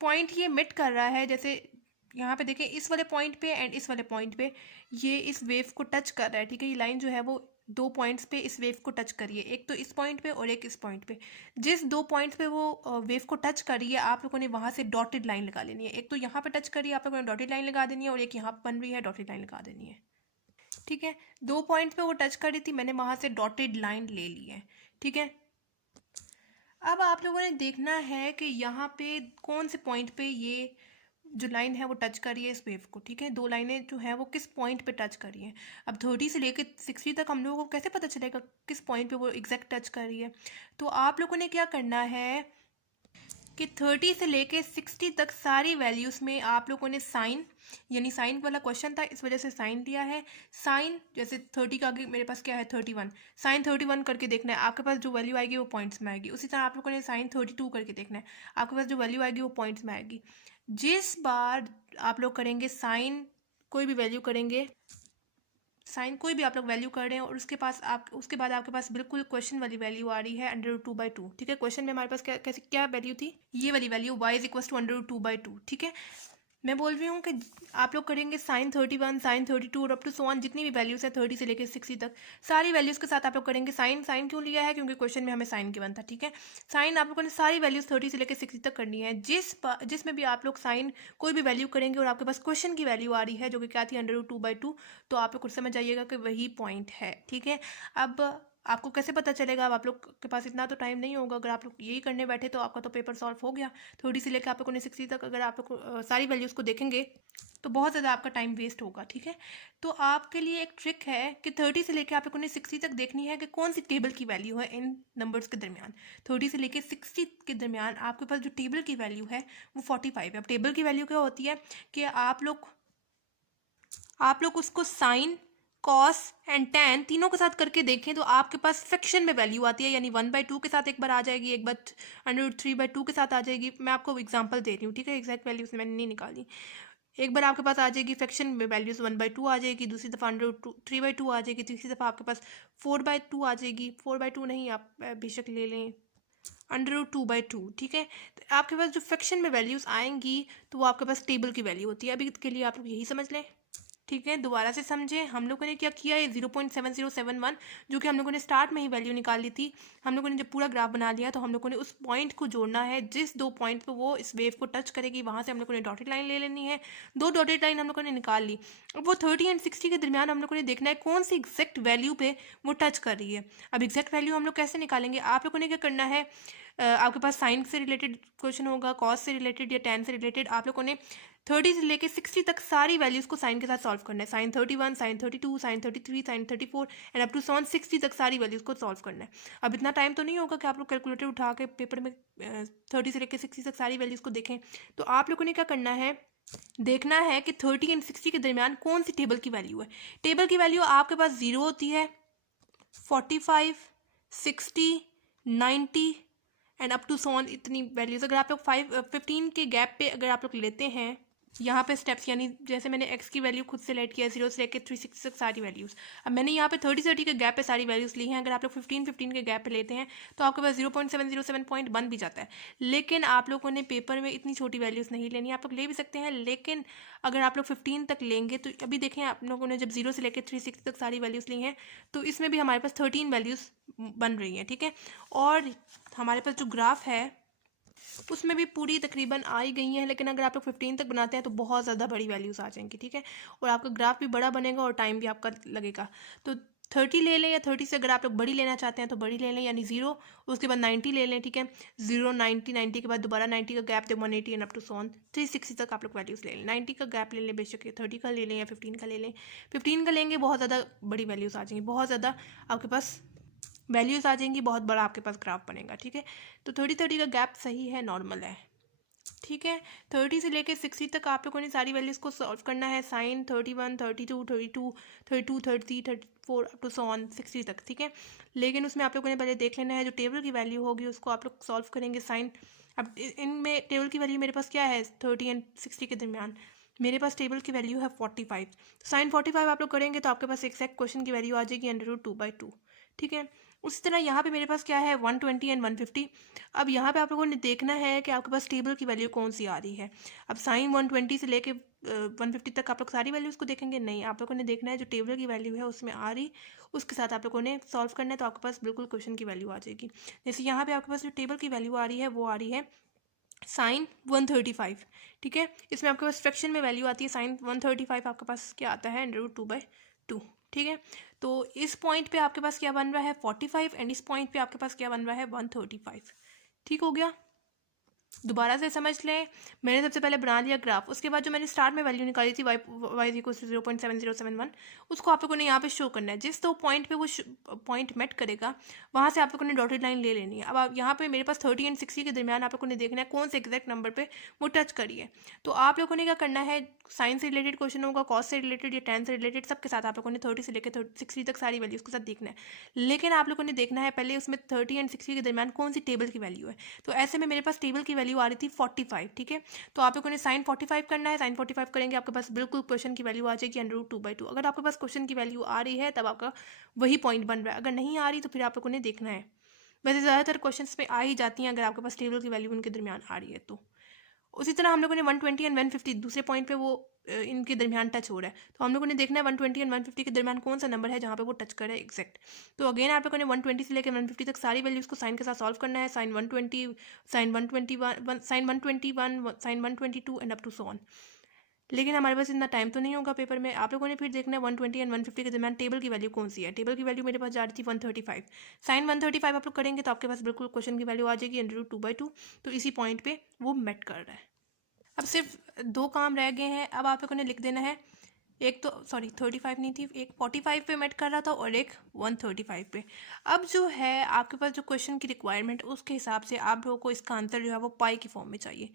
पॉइंट ये मिट कर रहा है, जैसे यहाँ पे देखें इस वाले पॉइंट पे एंड इस वाले पॉइंट पे ये इस वेव को टच कर रहा है, ठीक है। ये लाइन जो है वो 2 पॉइंट्स पे इस वेव को टच करिए, एक तो इस पॉइंट पे और एक इस पॉइंट पे। जिस 2 पॉइंट्स पे वो वेव को टच करिए आप लोगों ने वहाँ से डॉटेड लाइन लगा लेनी है। एक तो यहाँ पे टच करिए आप लोगों ने डॉटेड लाइन लगा देनी है, और एक यहाँ पर बन रही है डॉटेड लाइन लगा देनी है, ठीक है। 2 पॉइंट्स पे वो टच कर रही थी, मैंने वहाँ से डॉटेड लाइन ले ली है, ठीक है। अब आप लोगों ने देखना है कि यहाँ पे कौन से पॉइंट पे ये जो लाइन है वो टच कर रही है इस वेव को, ठीक है। 2 लाइनें जो है वो किस पॉइंट पे टच कर रही हैं। अब 30 से लेकर 60 तक हम लोगों को कैसे पता चलेगा किस पॉइंट पे वो एग्जैक्ट टच कर रही है। तो आप लोगों ने क्या करना है कि 30 से लेके 60 तक सारी वैल्यूज़ में आप लोगों ने साइन, यानी साइन वाला क्वेश्चन था इस वजह से साइन दिया है। साइन जैसे 30 का आगे मेरे पास क्या है 31, साइन 31 करके देखना है, आपके पास जो वैल्यू आएगी वो पॉइंट्स में आएगी। उसी तरह आप लोगों ने साइन 32 करके देखना है, आपके पास जो वैल्यू आएगी वो पॉइंट्स में आएगी। जिस बार आप लोग करेंगे साइन कोई भी वैल्यू करेंगे, साइन कोई भी आप लोग वैल्यू कर रहे हैं और उसके बाद आपके पास बिल्कुल क्वेश्चन वाली वैल्यू आ रही है √2/2, ठीक है। क्वेश्चन में हमारे पास क्या वैल्यू थी, ये वाली value y is equal to √2/2, ठीक है। मैं बोल रही हूँ कि आप लोग करेंगे साइन 31, साइन 32 और अप टू सो ऑन, जितनी भी वैल्यूज़ है 30 से लेकर 60 तक, सारी वैल्यूज़ के साथ आप लोग करेंगे साइन। साइन क्यों लिया है? क्योंकि क्वेश्चन में हमें साइन गिवन था, ठीक है। साइन आप लोगों ने सारी वैल्यूज़ 30 से लेकर 60 तक करनी है। जिसमें भी आप लोग साइन कोई भी वैल्यू करेंगे और आपके पास क्वेश्चन की वैल्यू आ रही है जो कि क्या थी, √2/2, तो आप लोग कुछ समझ जाइएगा कि वही पॉइंट है, ठीक है। अब आपको कैसे पता चलेगा? अब आप लोग के पास इतना तो टाइम नहीं होगा। अगर आप लोग यही करने बैठे तो आपका तो पेपर सॉल्व हो गया। 30 से लेकर आप लोगों ने 60 तक अगर आप लोग सारी वैल्यूज़ को देखेंगे तो बहुत ज़्यादा आपका टाइम वेस्ट होगा, ठीक है। तो आपके लिए एक ट्रिक है कि 30 से लेकर आप लोगों ने 60 तक देखनी है कि कौन सी टेबल की वैल्यू है इन नंबर्स के दरमियान। 30 से लेकर 60 के दरमियान आपके पास जो टेबल की वैल्यू है वो 45 है। अब टेबल की वैल्यू क्या होती है कि आप लोग उसको साइन, कॉस एंड टैन तीनों के साथ करके देखें तो आपके पास फ्रैक्शन में वैल्यू आती है, यानी 1/2 के साथ एक बार आ जाएगी, एक बार √3/2 के साथ आ जाएगी। मैं आपको एग्जांपल दे रही हूँ, ठीक है, एग्जैक्ट वैल्यूज मैंने नहीं निकाली। एक बार आपके पास आ जाएगी फ्रैक्शन में वैल्यूज 1/2 आ जाएगी, दूसरी दफ़ा √3/2 आ जाएगी, तीसरी दफ़ा आपके पास 4/2 आ जाएगी। 4/2 नहीं, आप बेशक ले लें √2/2, ठीक है। तो आपके पास जो फ्रैक्शन में वैल्यूज आएंगी तो वो आपके पास टेबल की वैल्यू होती है। अभी के लिए आप लोग यही समझ लें, ठीक है। दोबारा से समझें, हम लोगों ने क्या किया है, 0.7071 जो कि हम लोगों ने स्टार्ट में ही वैल्यू निकाल ली थी। हम लोगों ने जब पूरा ग्राफ बना लिया तो हम लोगों ने उस पॉइंट को जोड़ना है जिस 2 पॉइंट पे वो इस वेव को टच करेगी, वहाँ से हम लोगों ने डॉटेड लाइन ले लेनी है। 2 डॉटेड लाइन हम लोगों ने निकाल ली। अब वो 30 एंड 60 के दरमियान हम लोगों ने देखना है कौन सी एग्जैक्ट वैल्यू पे वो टच कर रही है। अब एग्जैक्ट वैल्यू हम लोग कैसे निकालेंगे? आप लोगों ने क्या करना है, आपके पास साइन से रिलेटेड क्वेश्चन होगा, कॉस से रिलेटेड या टैन से रिलेटेड, आप लोगों ने 30 से लेके 60 तक सारी वैल्यूज़ को साइन के साथ सॉल्व करना है। Sine 31, sine 32, sine 33, sine 34 and up to so on 60 तक सारी वैल्यूज़ को सॉल्व करना है। अब इतना टाइम तो नहीं होगा कि आप लोग कैलकुलेटर उठा के पेपर में 30 से लेकर 60 तक सारी वैल्यूज़ को देखें। तो आप लोगों ने क्या करना है, देखना है कि 30 एंड 60 के दरमियान कौन सी टेबल की वैल्यू है। टेबल की वैल्यू आपके पास 0 होती है, 45, 60, 90 एंड अप टू सॉन, इतनी वैल्यूज़। अगर आप लोग 15 के गैप पे अगर आप लोग लेते हैं यहाँ पे स्टेप्स, यानी जैसे मैंने x की वैल्यू खुद सेलेक्ट किया 0 से लेकर 360 तक सारी वैल्यूज़। अब मैंने यहाँ पे 30 के गैप पे सारी वैल्यूज़ ली हैं। अगर आप लोग 15 के गैप पे लेते हैं तो आपके पास 0.707 पॉइंट बन भी जाता है। लेकिन आप लोगों ने पेपर में इतनी छोटी वैल्यूज़ नहीं लेनी, आप लोग ले भी सकते हैं, लेकिन अगर आप लोग 15 तक लेंगे तो अभी देखें आप लोगों ने जब 0 से लेकर 360 तक सारी वैल्यूज़ ली हैं तो इसमें भी हमारे पास 13 वैल्यूज़ बन रही हैं, ठीक है। और हमारे पास जो ग्राफ है उसमें भी पूरी तकरीबन आ ही गई हैं, लेकिन अगर आप लोग 15 तक बनाते हैं तो बहुत ज़्यादा बड़ी वैल्यूज़ आ जाएंगी, ठीक है। और आपका ग्राफ भी बड़ा बनेगा और टाइम भी आपका लगेगा। तो 30 ले लें या 30 से अगर आप लोग बड़ी लेना चाहते हैं तो बड़ी ले लें, यानी 0, उसके बाद 90 ले लें, ठीक है। 0, 90 के बाद दोबारा 90 का गैप दे 180 एंड अप टू सॉन 360 तक आप लोग वैल्यूज़ ले लें। 90 का गैप ले लें, बेशक 30 का ले लें या 15 का ले लें। 15 का लेंगे बहुत ज़्यादा बड़ी वैल्यूज़ आ जाएंगी, बहुत ज़्यादा आपके पास वैल्यूज़ आ जाएंगी, बहुत बड़ा आपके पास ग्राफ बनेगा, ठीक है। तो 30 का गैप सही है, नॉर्मल है, ठीक है। 30 से लेकर 60 तक आप लोगों ने सारी वैल्यूज़ को सॉल्व करना है। साइन 31, 32, 32, 32, 30, 34 अप टू सॉन 60 तक, ठीक है। लेकिन उसमें आप लोगों ने पहले देख लेना है जो टेबल की वैल्यू होगी उसको आप लोग सॉल्व करेंगे। साइन, अब इनमें टेबल की वैल्यू मेरे पास क्या है 30 एंड 60 के दरमियान, मेरे पास टेबल की वैल्यू है 45। साइन 45 आप लोग करेंगे तो आपके पास एक्जैक्ट क्वेश्चन की वैल्यू आ जाएगी √2/2, ठीक है। उसी तरह यहाँ पे मेरे पास क्या है 120 एंड 150। अब यहाँ पे आप लोगों ने देखना है कि आपके पास टेबल की वैल्यू कौन सी आ रही है। अब साइन 120 से लेके 150 तक आप लोग सारी वैल्यूज़ को देखेंगे, नहीं, आप लोगों ने देखना है जो टेबल की वैल्यू है उसमें आ रही, उसके साथ आप लोगों ने सॉल्व करना है तो आपके पास बिल्कुल क्वेश्चन की वैल्यू आ जाएगी। जैसे यहाँ पे आपके पास जो टेबल की वैल्यू आ रही है वो आ रही है साइन 135, ठीक है। इसमें आपके पास फ्रैक्शन में वैल्यू आती है साइन 135, आपके पास क्या आता है √2/2, ठीक है। तो इस पॉइंट पे आपके पास क्या बन रहा है 45 एंड इस पॉइंट पे आपके पास क्या बन रहा है 135, ठीक हो गया। दोबारा से समझ लें, मैंने सबसे पहले बना लिया ग्राफ, उसके बाद जो मैंने स्टार्ट में वैल्यू निकाली थी y इक्वल टू 0.7071, उसको आप लोगों ने यहाँ पे शो करना है। जिस 2 पॉइंट पे वो पॉइंट मेट करेगा वहाँ से आप लोगों ने डॉटेड लाइन ले लेनी है। अब आप यहाँ पे मेरे पास 30 एंड 60 के दरमियान आप लोगों ने देखना है कौन से एग्जैक्ट नंबर पे वो टच करी है। तो आप लोगों ने क्या करना है, साइन से रिलेटेड क्वेश्चन होगा, कॉस से रिलेटेड या टैन से रिलेटेड, सबके साथ आप लोगों ने 30 से लेकर 60 तक सारी वैल्यूज़ के साथ देखना है। लेकिन आप लोगों ने देखना है पहले उसमें 30 एंड 60 के दरमियान कौन सी टेबल की वैल्यू है। तो ऐसे में मेरे पास टेबल की वैल्यू आ रही थी 45, ठीक है। तो आप लोगों ने साइन 45 करना है, साइन 45 करेंगे आपके पास बिल्कुल क्वेश्चन की वैल्यू आ जाएगी √2/2। अगर आपके पास क्वेश्चन की वैल्यू आ रही है तब आपका वही पॉइंट बन रहा है, अगर नहीं आ रही तो फिर आप लोगों ने देखना है। वैसे ज़्यादातर क्वेश्चंस में आ ही जाती हैं अगर आपके पास टेबल की वैल्यू उनके दरमियान आ रही है तो। उसी तरह हम लोगों ने 120 एंड 150 दूसरे पॉइंट पे वो इनके दरमियान टच हो रहा है, तो हम लोगों ने देखना है 120 एंड 150 के दरमियान कौन सा नंबर है जहाँ पे वो टच करे एग्जैक्ट। तो अगेन आप लोगों ने 120 से लेकर 150 तक सारी वैल्यूज़ को साइन के साथ सॉल्व करना है, sine 120, sine 121, sine 121, sine 122 and up to so on. लेकिन हमारे पास इतना टाइम तो नहीं होगा पेपर में। आप लोगों ने फिर देखना है 120 एंड 150 के दरमियान टेबल की वैल्यू कौन सी है। टेबल की वैल्यू मेरे पास जा रही थी 135। साइन 135 आप लोग करेंगे तो आपके पास बिल्कुल क्वेश्चन की वैल्यू आ जाएगी √2/2। तो इसी पॉइंट पे वो मेट कर रहा है। अब सिर्फ 2 काम रह गए हैं। अब आप लोगों ने लिख देना है, एक तो सॉरी 35 नहीं थी, एक 45 पे मेट कर रहा था और एक 135 पे। अब जो है आपके पास जो क्वेश्चन की रिक्वायरमेंट उसके हिसाब से आप लोगों को इसका आंसर जो है वो पाई की फॉर्म में चाहिए।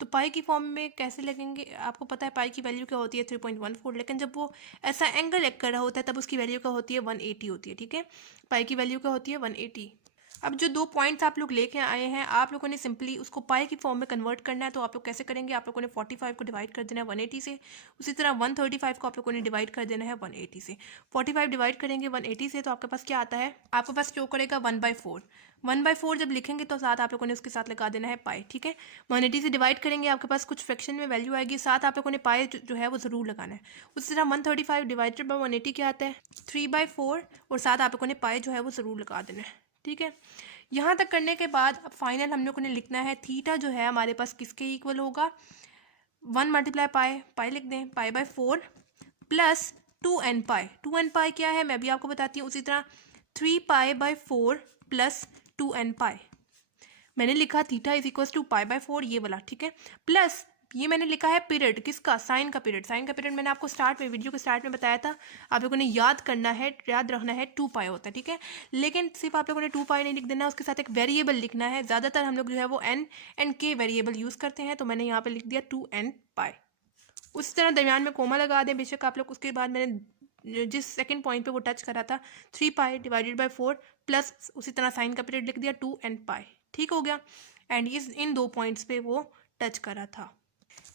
तो पाई की फॉर्म में कैसे लगेंगे, आपको पता है पाई की वैल्यू क्या होती है 3.14, लेकिन जब वो ऐसा एंगल एक कर रहा होता है तब उसकी वैल्यू क्या होती है 180 होती है। ठीक है, पाई की वैल्यू क्या होती है 180। अब जो 2 पॉइंट्स आप लोग लेके आए हैं आप लोगों ने सिंपली उसको पाई की फॉर्म में कन्वर्ट करना है। तो आप लोग कैसे करेंगे, आप लोगों ने 45 को डिवाइड कर देना है 180 से, उसी तरह 135 को आप लोगों ने डिवाइड कर देना है 180 से। 45 डिवाइड करेंगे 180 से तो आपके पास क्या आता है, आपके पास शो करेगा 1/4। 1/4 जब लिखेंगे तो साथ आप लोगों ने उसके साथ लगा देना है पाई। ठीक है, 180 से डिवाइड करेंगे आपके पास कुछ फ्रैक्शन में वैल्यू आएगी, साथ आप लोगों ने पाई जो है वो ज़रूर लगाना है। उसी तरह 135 डिवाइडेड बाई 180 क्या आता है 3/4 और साथ आप लोगों ने पाई जो है वो ज़रूर लगा देना है। ठीक है, यहाँ तक करने के बाद अब फाइनल हम लोगों ने लिखना है थीटा जो है हमारे पास किसके इक्वल होगा, 1 मल्टीप्लाई पाई लिख दें, पाई/4 प्लस 2n पाई। 2n पाई क्या है मैं भी आपको बताती हूँ। उसी तरह 3 पाई/4 प्लस 2n पाई। मैंने लिखा थीटा इज इक्वल टू पाई/4 ये वाला। ठीक है, प्लस ये मैंने लिखा है पीरियड किसका, साइन का पीरियड। साइन का पीरियड मैंने आपको स्टार्ट में वीडियो के स्टार्ट में बताया था, आप लोगों ने याद करना है, याद रखना है 2 पाई होता है। ठीक है, लेकिन सिर्फ आप लोगों ने 2 पाई नहीं लिख देना, उसके साथ एक वेरिएबल लिखना है। ज़्यादातर हम लोग जो है वो n and k variable use करते हैं, तो मैंने यहाँ पे लिख दिया 2n पाई। उसी तरह दरमियान में कोमा लगा दें बेशक आप लोग। उसके बाद मैंने जिस सेकंड पॉइंट पे वो टच करा था 3 पाई डिवाइडेड बाई 4 प्लस उसी तरह साइन का पीरियड लिख दिया 2n पाई। ठीक हो गया, एंड इन 2 पॉइंट्स पे वो टच करा था।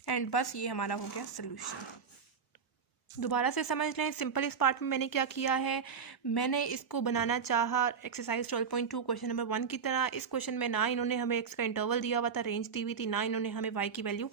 एंड बस ये हमारा हो गया सोल्यूशन। दोबारा से समझ लें, सिंपल इस पार्ट में मैंने क्या किया है, मैंने इसको बनाना चाहा एक्सरसाइज 12.2 क्वेश्चन नंबर 1 की तरह। इस क्वेश्चन में ना इन्होंने हमें एक्स का इंटरवल दिया हुआ था, रेंज दी हुई थी, ना इन्होंने हमें वाई की वैल्यू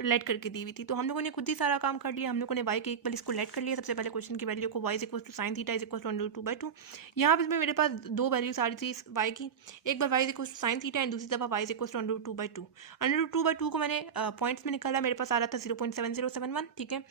लेट करके दी हुई थी। तो हम लोगों ने खुद ही सारा काम कर लिया। हम लोगों ने वाई के इक्वल इसको लेट कर लिया। सबसे पहले क्वेश्चन की वैल्यू को y is equal to sine theta is equal to √2/2। यहाँ पे मेरे पास 2 वैल्यूज आ रही थी वाई की, एक बार Y is equal to sine theta and दूसरी दफा वाई इज इक्वल टू √2/2। √2/2 को मैंने पॉइंट्स में निकाला, मेरे पास आ रहा था 0.7071। ठीक है,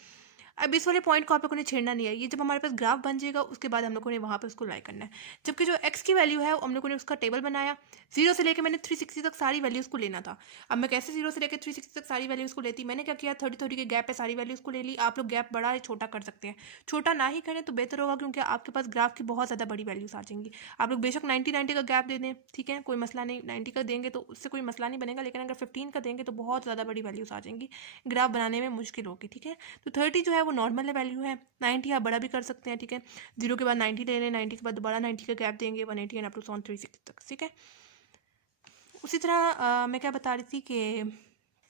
अब इस वाले पॉइंट को आप लोगों ने छेड़ना नहीं है। ये जब हमारे पास ग्राफ बन जाएगा उसके बाद हम लोगों ने वहाँ पे उसको लाई करना है। जबकि जो एक्स की वैल्यू है हम लोगों ने उसका टेबल बनाया, 0 से लेकर मैंने 360 तक सारी वैल्यूज़ को लेना था। अब मैं कैसे 0 से लेकर 360 तक सारी वैल्यूज़ को लेती, मैंने क्या किया 30 के गैप पे सारी वैल्यूज़ को ले ली। आप लोग गैप बड़ा छोटा कर सकते हैं, छोटा ना ही करें तो बेहतर होगा, क्योंकि आपके पास ग्राफ की बहुत ज़्यादा बड़ी वैल्यूज़ आ जाएंगी। आप लोग बेशक 90 का गैप दे दें, ठीक है, कोई मसला नहीं, 90 का देंगे तो उससे कोई मसला नहीं बनेगा, लेकिन अगर 15 का देंगे तो बहुत ज़्यादा बड़ी वैल्यूज़ आ जाएंगी, ग्राफ बनाने में मुश्किल होगी। ठीक है, तो 30 जो है वो नॉर्मल वैल्यू है, 90 आप बड़ा भी कर सकते हैं। ठीक है, 0 के बाद 90 ले लें, 90 के बाद दोबारा 90 का गैप देंगे, 180 एंड अप टू 360 तक। ठीक है, उसी तरह मैं क्या बता रही थी कि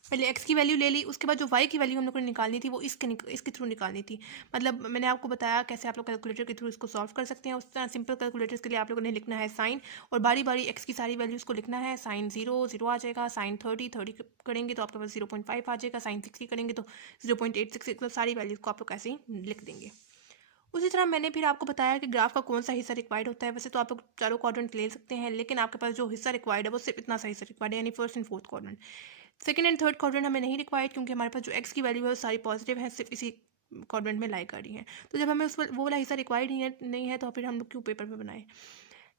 पहले एक्स की वैल्यू ले ली, उसके बाद जो वाई की वैल्यू हम लोग को निकालनी थी वो इसके थ्रू निकालनी थी। मतलब मैंने आपको बताया कैसे आप लोग कैलकुलेटर के थ्रू इसको सॉल्व कर सकते हैं। उस तरह सिंपल कैलकुलेटर्स के लिए आप लोगों ने लिखना है साइन, और बारी बारी एक्स की सारी वैल्यूज़ को लिखना है। साइन 0 आ जाएगा, साइन 30 करेंगे तो आपके पास 0.5 आ जाएगा, साइन 60 करेंगे तो 0.86, मतलब सारी वैल्यूज़ को आप लोग ऐसे ही लिख देंगे। उसी तरह मैंने फिर आपको बताया कि ग्राफ का कौन सा हिस्सा रिक्वायर्ड होता है। वैसे तो आप लोग चारों क्वाड्रेंट ले सकते हैं, लेकिन आपके पास जो हिस्सा रिक्वायर्ड है वो सिर्फ इतना सा हिस्सा रिक्वायर्ड है, यानी first and fourth quadrant. Second and third quadrant हमें नहीं रिक्वायर्ड, क्योंकि हमारे पास जो एक्स की वैल्यू है वो सारी पॉजिटिव है, सिर्फ इसी क्वाड्रेंट में लाई कर रही है। तो जब हमें वो वाला हिस्सा रिक्वायर्ड नहीं है तो फिर हम लोग क्यों पेपर में बनाएं।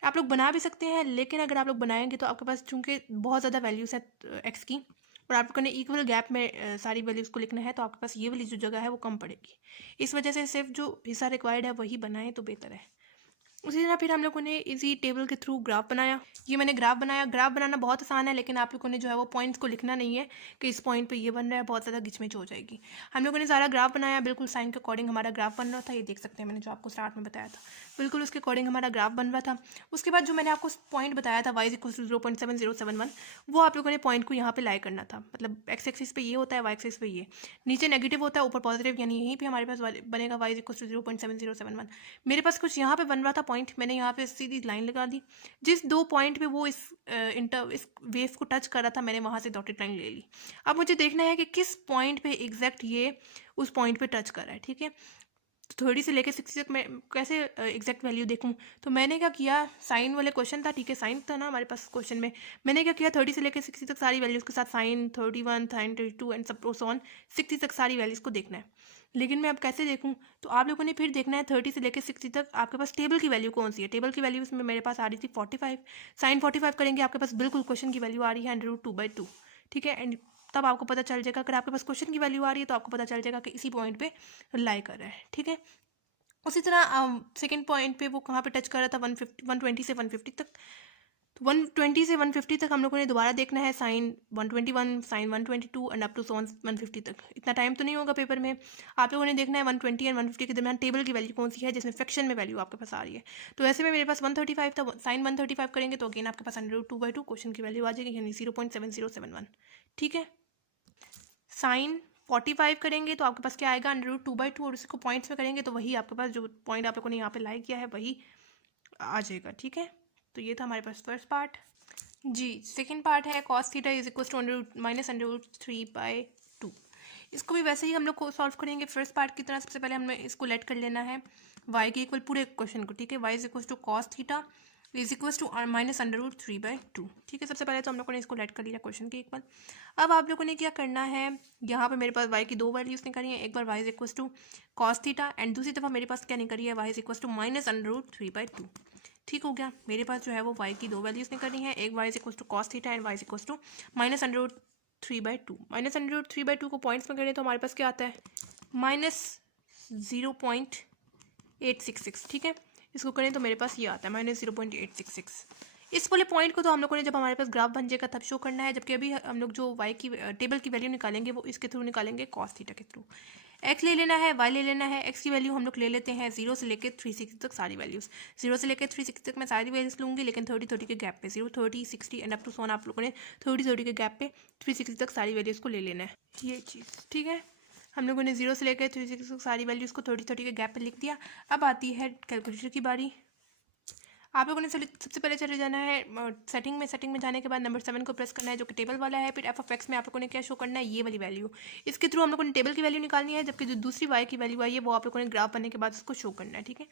आप लोग बना भी सकते हैं, लेकिन अगर आप लोग बनाएंगे तो आपके पास चूँकि बहुत ज़्यादा वैल्यूज़ है एक्स की, और आपको ने इक्वल गैप में सारी वैल्यूज़ को लिखना है, तो आपके पास ये वाली जो जगह है वो कम पड़ेगी। इस वजह से सिर्फ जो हिस्सा रिक्वायर्ड है वही बनाएं तो बेहतर है। उसी तरह फिर हम लोगों ने इसी टेबल के थ्रू ग्राफ बनाया। ये मैंने ग्राफ बनाया, ग्राफ बनाना बहुत आसान है, लेकिन आप लोगों ने जो है वो पॉइंट्स को लिखना नहीं है कि इस पॉइंट पे ये बन रहा है, बहुत ज़्यादा गिचमिच हो जाएगी। हम लोगों ने सारा ग्राफ बनाया, बिल्कुल साइन के अकॉर्डिंग हमारा ग्राफ बन रहा था। ये देख सकते हैं, मैंने जो आपको स्टार्ट में बताया था बिल्कुल उसके अकॉर्डिंग हमारा ग्राफ बन रहा था। उसके बाद जो मैंने आपको पॉइंट बताया था वाई इक्वल टू 0.7071, वो आप लोगों ने पॉइंट को यहाँ पे लाई करना था। मतलब एक्स एक्सिस पे ये होता है, वाई एक्सिस पे ये, नीचे नेगेटिव होता है ऊपर पॉजिटिव, यानी यहीं पे हमारे पास बनेगा वाई इक्वल टू 0.7071। मेरे पास कुछ यहाँ पे बन रहा था पॉइंट, मैंने यहाँ पे सीधी लाइन लगा दी। जिस 2 पॉइंट पे वो इस वेव को टच कर रहा था, मैंने वहाँ से डॉटेड लाइन ले ली। अब मुझे देखना है कि किस पॉइंट पे एग्जैक्ट ये उस पॉइंट पे टच कर रहा है, ठीक है। तो 30 से लेकर 60 तक मैं कैसे एग्जैक्ट वैल्यू देखूं, तो मैंने क्या किया, साइन वाले क्वेश्चन था, ठीक है, साइन था ना हमारे पास क्वेश्चन में। मैंने क्या किया, 30 से लेकर 60 तक सारी वैल्यूज़ के साथ sine 31, sine 32 and so on 60 तक सारी वैल्यूज़ को देखना है। लेकिन मैं अब कैसे देखूं, तो आप लोगों ने फिर देखना है 30 से लेकर 60 तक आपके पास टेबल की वैल्यू कौन सी है। टेबल की वैल्यू इसमें मेरे पास आ रही थी 45, साइन 45 करेंगे आपके पास बिल्कुल क्वेश्चन की वैल्यू आ रही है √2/2, ठीक है। एंड तब आपको पता चल जाएगा, अगर आपके पास क्वेश्चन की वैल्यू आ रही है तो आपको पता चल जाएगा कि इसी पॉइंट पे लाई कर रहा है, ठीक है। उसी तरह सेकेंड पॉइंट पे वो कहाँ पे टच कर रहा था, 120 से 150 तक। तो 120 से 150 तक हम लोगों ने दोबारा देखना है, sine 121, sine 122 and up to so on 150 तक। इतना टाइम तो नहीं होगा पेपर में, आप लोगों ने देखना है 120 एंड 150 के दरमियान टेबल की वैल्यू कौन सी है जिसमें फ्रैक्शन में वैल्यू आपके पास आ रही है। तो ऐसे में मेरे पास 135 था, साइन 135 करेंगे तो अगेन आपके पास √2/2 क्वेश्चन की वैल्यू आ जाएगी, यानी 0.7071, ठीक है। साइन 45 करेंगे तो आपके पास क्या आएगा, √2/2, और उसको पॉइंट्स में करेंगे तो वही आपके पास जो पॉइंट आप लोगों ने यहाँ पे लाइक किया है वही आ जाएगा, ठीक है। तो ये था हमारे पास फर्स्ट पार्ट। जी, सेकंड पार्ट है cos theta is equal to -√3/2। इसको भी वैसे ही हम लोग को सॉल्व करेंगे फर्स्ट पार्ट की तरह। सबसे पहले हमें इसको लेट कर लेना है y के इक्वल पूरे क्वेश्चन को, ठीक है। y is equal to cos theta is equal to -√3/2, ठीक है। सबसे पहले तो हम लोगों ने इसको लेट कर लिया क्वेश्चन के इक्वल। अब आप लोगों ने क्या करना है, यहाँ पे मेरे पास y की 2 वैल्यूज़ निकाली है। एक बार y is equal to cos theta and दूसरी दफ़ा मेरे पास क्या निकली है, y इज इक्वल टू -√3/2, ठीक हो गया। मेरे पास जो है वो y की 2 वैल्यूज़ निकलनी है, एक y is equal to cos theta and y is equal to -√3/2। -√3/2 को पॉइंट्स में करें तो हमारे पास क्या आता है, -0.866, ठीक है। इसको करें तो मेरे पास ये आता है -0.866। इस वाले पॉइंट को तो हम लोगों ने जब हमारे पास ग्राफ बन जाएगा तब शो करना है, जबकि अभी हम लोग जो y की टेबल की वैल्यू निकालेंगे वो इसके थ्रू निकालेंगे, cos थीटा के थ्रू। x ले लेना है, y ले लेना है। x की वैल्यू हम लोग ले लेते हैं 0 से लेकर 360 तक सारी वैल्यूज़। 0 से लेकर 360 तक मैं सारी वैल्यूज़ लूँगी, लेकिन 30 के गैप पे 0, 30, 60 एंड अप टू सोन आप लोगों ने 30 के गैप पे 360 तक सारी वैल्यूज़ को ले लेना है, ये चीज़, ठीक है। हम लोगों ने 0 से लेकर 360 तक सारी वैल्यूज़ को 30 के गैप पे लिख दिया। अब आती है कैलकुलेटर की बारी। आप लोगों ने सबसे पहले चले जाना है सेटिंग में जाने के बाद नंबर 7 को प्रेस करना है जो कि टेबल वाला है। फिर f(x) में आप लोगों ने क्या शो करना है, ये वाली वैल्यू। इसके थ्रू हम लोगों ने टेबल की वैल्यू निकालनी है, जबकि जो दूसरी y की वैल्यू आई है वो आप लोगों ने ग्राफ बनने के बाद उसको शो करना है, ठीक है।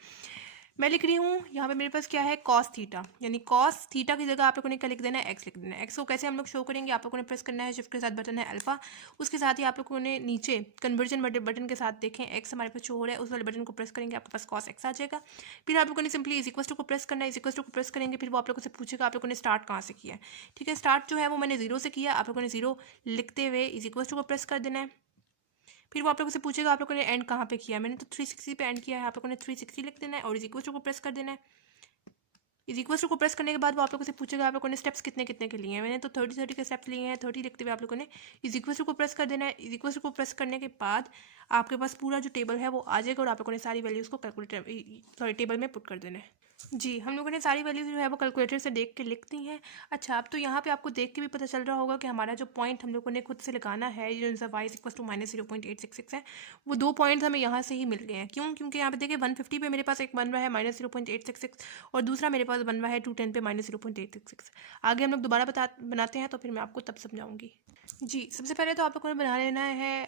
मैं लिख रही हूँ यहाँ पे मेरे पास क्या है, cos थीटा, यानी cos थीटा की जगह आप लोगों ने क्या लिख देना है, x लिख देना है। x को कैसे हम लोग शो करेंगे, आप लोगों ने प्रेस करना है शिफ्ट के साथ बटन है अल्फा, उसके साथ ही आप लोगों ने नीचे कन्वर्जन बटन के साथ देखें x हमारे पास शो हो रहा है, उस वाले बटन को प्रेस करेंगे आपके पास cos x आ जाएगा। फिर आप लोगों ने सिंपली इज इक्वल टू को प्रेस करना है, इज इक्वल टू को प्रेस करेंगे फिर वो आप लोगों से पूछेगा आप लोगों ने स्टार्ट कहाँ से किया है, ठीक है। स्टार्ट जो है वो मैंने 0 से किया, आप लोगों ने 0 लिखते हुए इज इक्वल टू को प्रेस कर देना है। फिर वो आप लोगों से पूछेगा आप लोगों ने एंड कहाँ पे किया है, मैंने तो 360 पे एंड किया है, आप लोगों ने 360 लिख देना है और इज इक्वल टू को प्रेस कर देना है। इज इक्वल टू को प्रेस करने के बाद वो आप लोगों से पूछेगा आप लोगों ने स्टेप्स कितने कितने के लिए हैं, मैंने तो 30 के स्टेप्स लिए हैं, 30 लिखते हुए आप लोगों ने इज इक्वल टू को प्रेस कर देना है। इज इक्वल टू को प्रेस करने के बाद आपके पास पूरा जो टेबल है वो आ जाएगा और आप लोगों ने सारी वैल्यूज़ को कैलकुलेटर टेबल में पुट कर देना है। जी, हम लोगों ने सारी वैल्यूज जो है वो कैलकुलेटर से देख के लिख दी हैं। अच्छा, अब तो यहाँ पे आपको देख के भी पता चल रहा होगा कि हमारा जो पॉइंट हम लोगों ने खुद से लगाना है, जो इनसा y इक्वल टू -0.866 है, वो 2 पॉइंट्स हमें यहाँ से ही मिल गए हैं। क्यों? क्योंकि यहाँ पे देखिए 150 पे मेरे पास एक बन रहा है -0.866 और दूसरा मेरे पास बन रहा है 210 पे -0.866। आगे हम लोग दोबारा बनाते हैं तो फिर मैं आपको तब समझाऊँगी। जी, सबसे पहले तो आप लोगों ने बना लेना है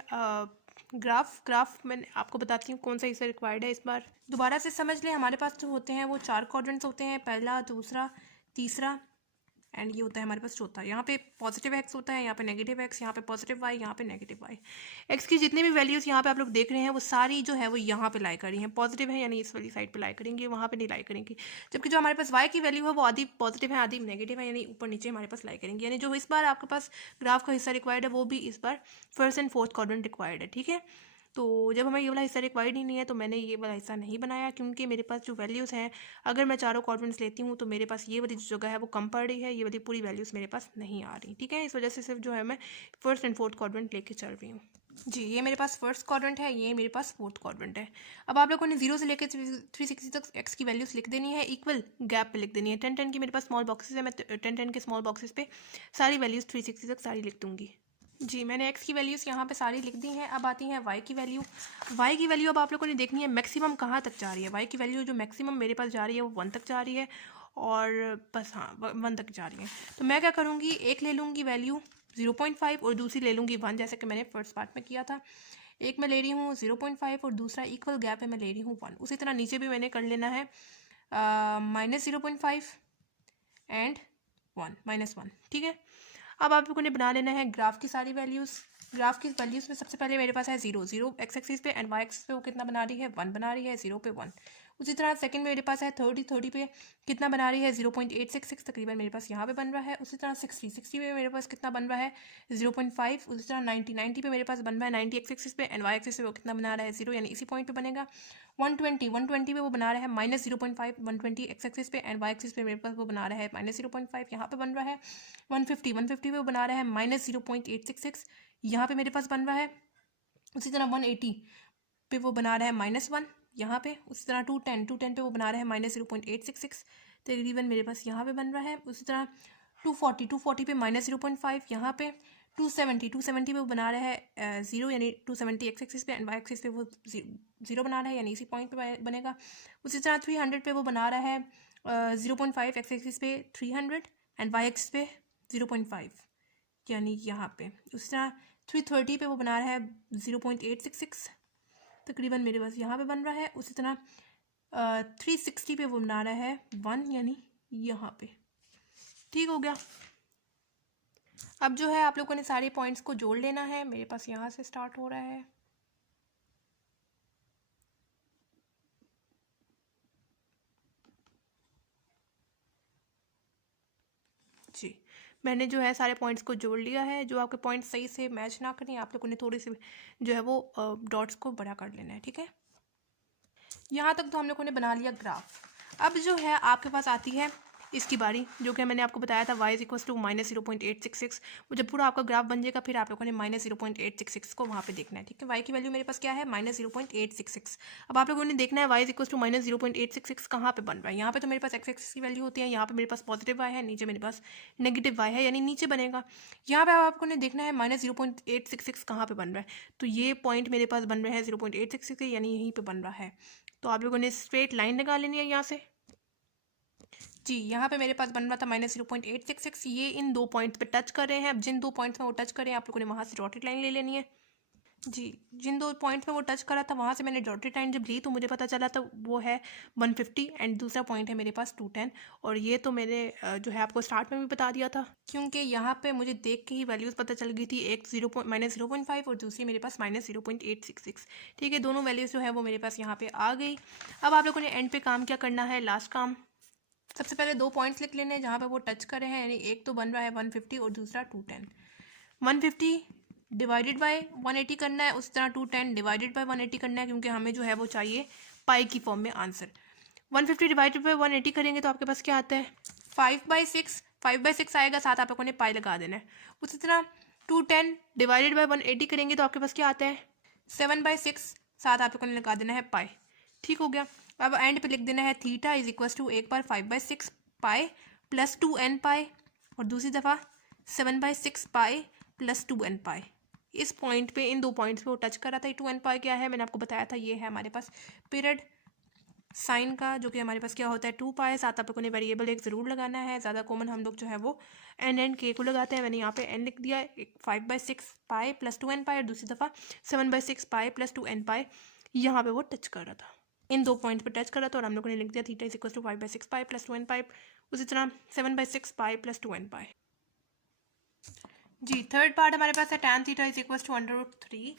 ग्राफ मैंने आपको बताती हूँ कौन सा इसे रिक्वायर्ड है। इस बार दोबारा से समझ लें, हमारे पास जो होते हैं वो 4 क्वाड्रेंट्स होते हैं, पहला, दूसरा, तीसरा एंड ये होता है हमारे पास चौथा। यहाँ पे पॉजिटिव एक्स होता है, यहाँ पे नेगेटिव एक्स, यहाँ पे पॉजिटिव वाई, यहाँ पे नेगेटिव वाई। एक्स की जितनी भी वैल्यूज़ यहाँ पे आप लोग देख रहे हैं वो सारी जो है वो यहाँ पे लाई करी हैं, पॉजिटिव है यानी इस वाली साइड पे लाई करेंगे, वहाँ पे नहीं लाई करेंगी। जबकि जो हमारे पास वाई की वैल्यू है वो आधी पॉजिटिव है आधी नेगेटिव है, यानी ऊपर नीचे हमारे पास लाई करेंगे। यानी जो इस बार आपके पास ग्राफ का हिस्सा रिक्वायर्ड है वो भी इस बार first and fourth quadrant required है, ठीक है। तो जब हमें ये वाला हिस्सा रिक्वायर्ड ही नहीं है तो मैंने ये वाला हिस्सा नहीं बनाया, क्योंकि मेरे पास जो वैल्यूज़ हैं अगर मैं चारों क्वाड्रेंट्स लेती हूँ तो मेरे पास ये वाली जो जगह है वो कम पड़ रही है, ये वाली पूरी वैल्यूज़ मेरे पास नहीं आ रही, ठीक है। इस वजह से सिर्फ जो है मैं फर्स्ट एंड फोर्थ क्वाड्रेंट लेके चल रही हूँ। जी, ये मेरे पास फर्स्ट क्वाड्रेंट है, ये मेरे पास फोर्थ क्वाड्रेंट है। अब आप लोगों ने 0 से लेकर 360 तक एक्स की वैल्यूज़ लिख देनी है, इक्वल गैप पे लिख देनी है। 10 10 की मेरे पास स्मॉल बॉक्सेस है, मैं 10 10 के स्मॉल बॉक्सेस पे सारी वैल्यूज़ 360 तक सारी लिख दूँगी। जी, मैंने एक्स की वैल्यूज़ यहाँ पे सारी लिख दी हैं। अब आती हैं वाई की वैल्यू। वाई की वैल्यू अब आप लोगों ने देखनी है मैक्सिमम कहाँ तक जा रही है। वाई की वैल्यू जो मैक्सिमम मेरे पास जा रही है वो 1 तक जा रही है, और बस हाँ 1 तक जा रही है। तो मैं क्या करूँगी, एक ले लूँगी वैल्यू 0.5 और दूसरी ले लूँगी 1, जैसे कि मैंने फर्स्ट पार्ट में किया था। एक मैं ले रही हूँ 0.5 और दूसरा इक्वल गैप है, मैं ले रही हूँ 1। उसी तरह नीचे भी मैंने कर लेना है -0.5 एंड 1 -1। ठीक है, अब आप लोगों ने बना लेना है ग्राफ की सारी वैल्यूज़। ग्राफ की वैल्यूज़ में सबसे पहले मेरे पास है 0 एक्स एक्सिस पे, एंड वाई एक्सिस पे वो कितना बना रही है 1 बना रही है, 0 पे 1। उसी तरह सेकंड में मेरे पास है 30 पे कितना बना रही है 0.866 तकरीबन मेरे पास यहाँ पे बन रहा है। उसी तरह 60 पे मेरे पास कितना बन रहा है 0.5। उसी तरह 90 पे मेरे पास बन रहा है 90 एक्स एक्सिस पे, एंड वाई एक्सिस पे वो कितना बना रहा है 0, यानी इसी पॉइंट पे बनेगा। 120 पे वो बना रहा है -0.5 120 एक्स एक्सिस पे, एंड वाई एक्सिस पे मेरे पास वो बना रहा है -0.5 यहाँ पे बन रहा है। 150 पे वो बना रहा है -0.866 यहाँ पे मेरे पास बन रहा है। उसी तरह 180 पे वो बना रहा है -1 यहाँ पे। उसी तरह 210 पे वो बना रहा है -0.866 तकरीबन मेरे पास यहाँ पे बन रहा है। उसी तरह 240 पे -0.5 यहाँ पे। 270 पे वो बना रहा है 0, यानी 270 एक्स एक्सिस पे, एंड वाई एक्सिस पे वो 0 बना रहा है, यानी इसी पॉइंट पे बनेगा। उसी तरह 300 पे वो बना रहा है 0.5 एक्स एक्सिस पे 300, एंड वाई एक्सिस पे 0.5 यानी यहाँ पे। उसी तरह 330 पे वो बना रहा है 0.866 तकरीबन मेरे पास यहाँ पे बन रहा है। उसी तरह 360 पे वो बना रहा है 1, यानी यहाँ पे। ठीक हो गया। अब जो है आप लोगों ने सारे पॉइंट्स को जोड़ लेना है। मेरे पास यहाँ से स्टार्ट हो रहा है, जी मैंने जो है सारे पॉइंट्स को जोड़ लिया है। जो आपके पॉइंट्स सही से मैच ना करें, आप लोगों ने थोड़ी सी जो है वो डॉट्स को बड़ा कर लेना है। ठीक है, यहाँ तक तो हम लोगों ने बना लिया ग्राफ। अब जो है आपके पास आती है इसकी बारी, जो कि मैंने आपको बताया था y इज इक्वल टू -0.866। वो जब पूरा आपका ग्राफ बन जाएगा फिर आप लोगों ने -0.866 को वहाँ पे देखना है। ठीक है, y की वैल्यू मेरे पास क्या है -0.866। अब आप लोगों ने देखना है y इज इक्वल टू -0.866 कहाँ पे बन रहा है। यहाँ पे तो मेरे पास x एक्सिस की वैल्यू होती है, यहाँ पे मेरे पास पॉजिटिव y है, नीचे मेरे पास नेगेटिव y है, यानी नीचे बनेगा। यहाँ पे आपको ने देखना है -0.866 कहाँ पे बन रहा है। तो ये पॉइंट मेरे पास बन रहा है 0.866, यानी यहीं पर बन रहा है। तो आप लोगों ने स्ट्रेट लाइन लगा लेनी है यहाँ से। जी, यहाँ पे मेरे पास बन रहा था -0.866। ये इन दो पॉइंट्स पे टच कर रहे हैं। अब जिन दो पॉइंट्स में वो टच करें आप लोगों ने वहाँ से डॉटेड लाइन ले लेनी है। जी, जिन दो पॉइंट्स में वो टच करा था वहाँ से मैंने डॉटेड लाइन जब ली तो मुझे पता चला था वो है 150, एंड दूसरा पॉइंट है मेरे पास 210। और ये तो मैंने जो है आपको स्टार्ट में भी बता दिया था, क्योंकि यहाँ पे मुझे देख के ही वैल्यूज़ पता चल गई थी। एक -0.5 और दूसरी मेरे पास -0.866। ठीक है, दोनों वैल्यूज़ जो है वो मेरे पास यहाँ पे आ गई। अब आप लोगों ने एंड पे काम क्या करना है, लास्ट काम। सबसे पहले दो पॉइंट्स लिख लेने हैं जहाँ पे वो टच कर रहे हैं, यानी एक तो बन रहा है 150 और दूसरा 210। 150 डिवाइडेड बाय 180 करना है, उस तरह 210 डिवाइडेड बाय 180 करना है, क्योंकि हमें जो है वो चाहिए पाई की फॉर्म में आंसर। 150 डिवाइडेड बाय 180 करेंगे तो आपके पास क्या आता है 5/6। 5/6 आएगा, साथ आप लोगों ने पाई लगा देना है। उसी तरह 210 डिवाइडेड बाय 180 करेंगे तो आपके पास क्या आता है 7/6, साथ आप लोगों ने लगा देना है पाई। ठीक हो गया। अब एंड पे लिख देना है थीटा इज इक्वल टू एक बार 5/6 पाई प्लस 2n पाई, और दूसरी दफ़ा 7/6 पाई प्लस 2n पाई। इस पॉइंट पे, इन दो पॉइंट्स पे वो टच कर रहा था। 2n पाई क्या है, मैंने आपको बताया था, ये है हमारे पास पीरियड साइन का, जो कि हमारे पास क्या होता है 2 पाई। साथ आप लोगों ने वेरिएबल एक ज़रूर लगाना है। ज़्यादा कॉमन हम लोग जो है वो एन के को लगाते हैं। मैंने यहाँ पे n लिख दिया। एक 5/6 पाई प्लस 2n पाई, और दूसरी दफ़ा 7/6 पाई प्लस 2n पाई। यहाँ पे वो टच कर रहा था, इन दो पॉइंट पे टच कर रहा था, और हम लोगों ने लिख दिया theta is equal to 5/6 pi plus 2n pi. उसी तरह 7/6 पाई प्लस 2n पाई। जी, थर्ड पार्ट हमारे पास है tan theta is equal to √3।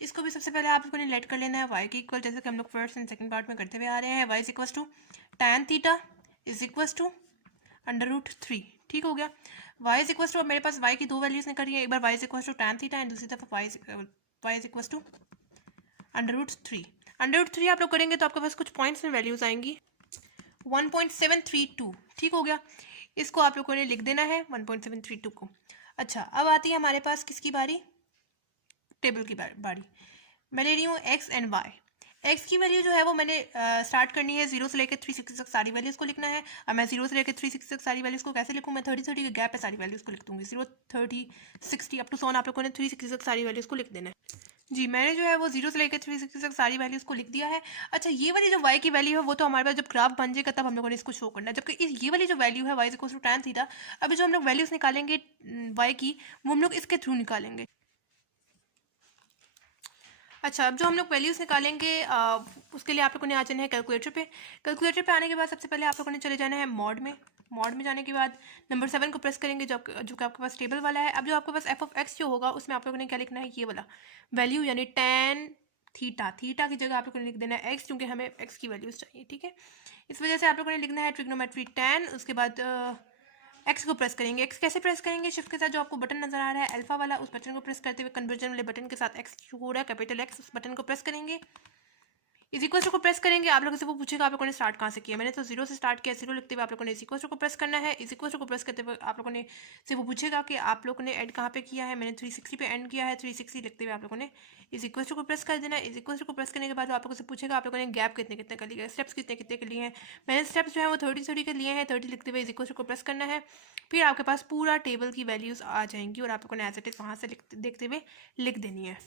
इसको भी सबसे पहले आप लोगों ने लेट कर लेना है y के इक्वल, जैसे कि हम लोग फर्स्ट एंड सेकंड पार्ट में करते हुए आ रहे हैं। y is equal to tan theta is equal to √3। ठीक हो गया। y इज इक्वल टू, अब मेरे पास y की दो वैल्यूज निकली है। एक बार y is equal to tan theta and दूसरी दफा y इज इक्वल टू √3। √3 आप लोग करेंगे तो आपके पास कुछ पॉइंट्स में वैल्यूज आएंगी 1.732। ठीक हो गया। इसको आप लोगों ने लिख देना है 1.732 को। अच्छा, अब आती है हमारे पास किसकी बारी, टेबल की बारी। मैं ले रही हूँ x एंड y। एक्स की वैल्यू जो है वो मैंने स्टार्ट करनी है 0 से लेकर 360 तक सारी वैल्यूज़ को लिखना है। अब मैं 0 से लेकर 360 तक सारी वैल्यूज़ को कैसे लिखूँ, मैं 30 के गैप पे सारी वैल्यूज़ को लिख दूँगी। 0 30 60 अप टू 100 आप लोगों ने 360 तक सारी वैल्यूज़ को लिख देना है। जी, मैंने जो है वो 0 से लेकर 360 तक सारी वैल्यूज़ को लिख दिया है। अच्छा, ये वाली जो y की वैल्यू है वो तो हमारे पास जब ग्राफ बन जाएगा तब हम लोगों ने इसको शो करना है, जबकि ये वाली जो वैल्यू है y equal to tan theta, अभी जो हम लोग वैल्यूज़ निकालेंगे y की, वो हम लोग इसके थ्रू निकालेंगे। अच्छा, अब जो हम लोग वैल्यूज़ निकालेंगे उसके लिए आप लोगों ने आ जाना है कैलकुलेटर पे। कैलकुलेटर पे आने के बाद सबसे पहले आप लोगों ने चले जाना है मॉड में। मॉड में जाने के बाद नंबर 7 को प्रेस करेंगे, जो कि आपके पास टेबल वाला है। अब जो आपके पास एफ ऑफ एक्स जो होगा उसमें आप लोगों ने क्या लिखना है, ये वाला वैल्यू, यानी tan थीटा। थीटा की जगह आप लोगों ने लिख देना है एक्स, क्योंकि हमें एक्स की वैल्यूज़ चाहिए, ठीक है। इस वजह से आप लोगों ने लिखना है ट्रिग्नोमेट्री tan, उसके बाद एक्स को प्रेस करेंगे। एक्स कैसे प्रेस करेंगे, शिफ्ट के साथ जो आपको बटन नजर आ रहा है अल्फा वाला, उस बटन को प्रेस करते हुए कन्वर्जन वाले बटन के साथ एक्स जो हो रहा है कैपिटल एक्स, उस बटन को प्रेस करेंगे। इज इक्वल टू को प्रेस करेंगे। आप लोगों से वो पूछेगा आप लोगों ने स्टार्ट कहाँ से किया, मैंने तो 0 से स्टार्ट किया। 0 लिखते हुए आप लोगों ने इज इक्वल टू को प्रेस करना है। इज इक्वल टू को प्रेस करते हुए आप लोगों ने से वो पूछेगा कि आप लोगों ने एंड कहाँ पे किया है, मैंने 360 पे एंड किया है। 360 लिखते हुए आप लोगों ने इज इक्वल टू को प्रेस कर देना है। इज इक्वल टू को प्रेस करने के बाद आप लोगों से पूछेगा आप लोगों ने गैप कितने कितने कर लिए, स्टेप्स कितने कितने के लिए हैं। मैंने स्टेप्स जो है वो 30 के लिए हैं। 30 लिखते हुए इज इक्वल टू को प्रेस करना है। फिर आपके पास पूरा टेबल की वैल्यूज़ आ जाएंगी और आप लोगों ने एज इट इज़ वहाँ से देखते हुए लिख देनी है।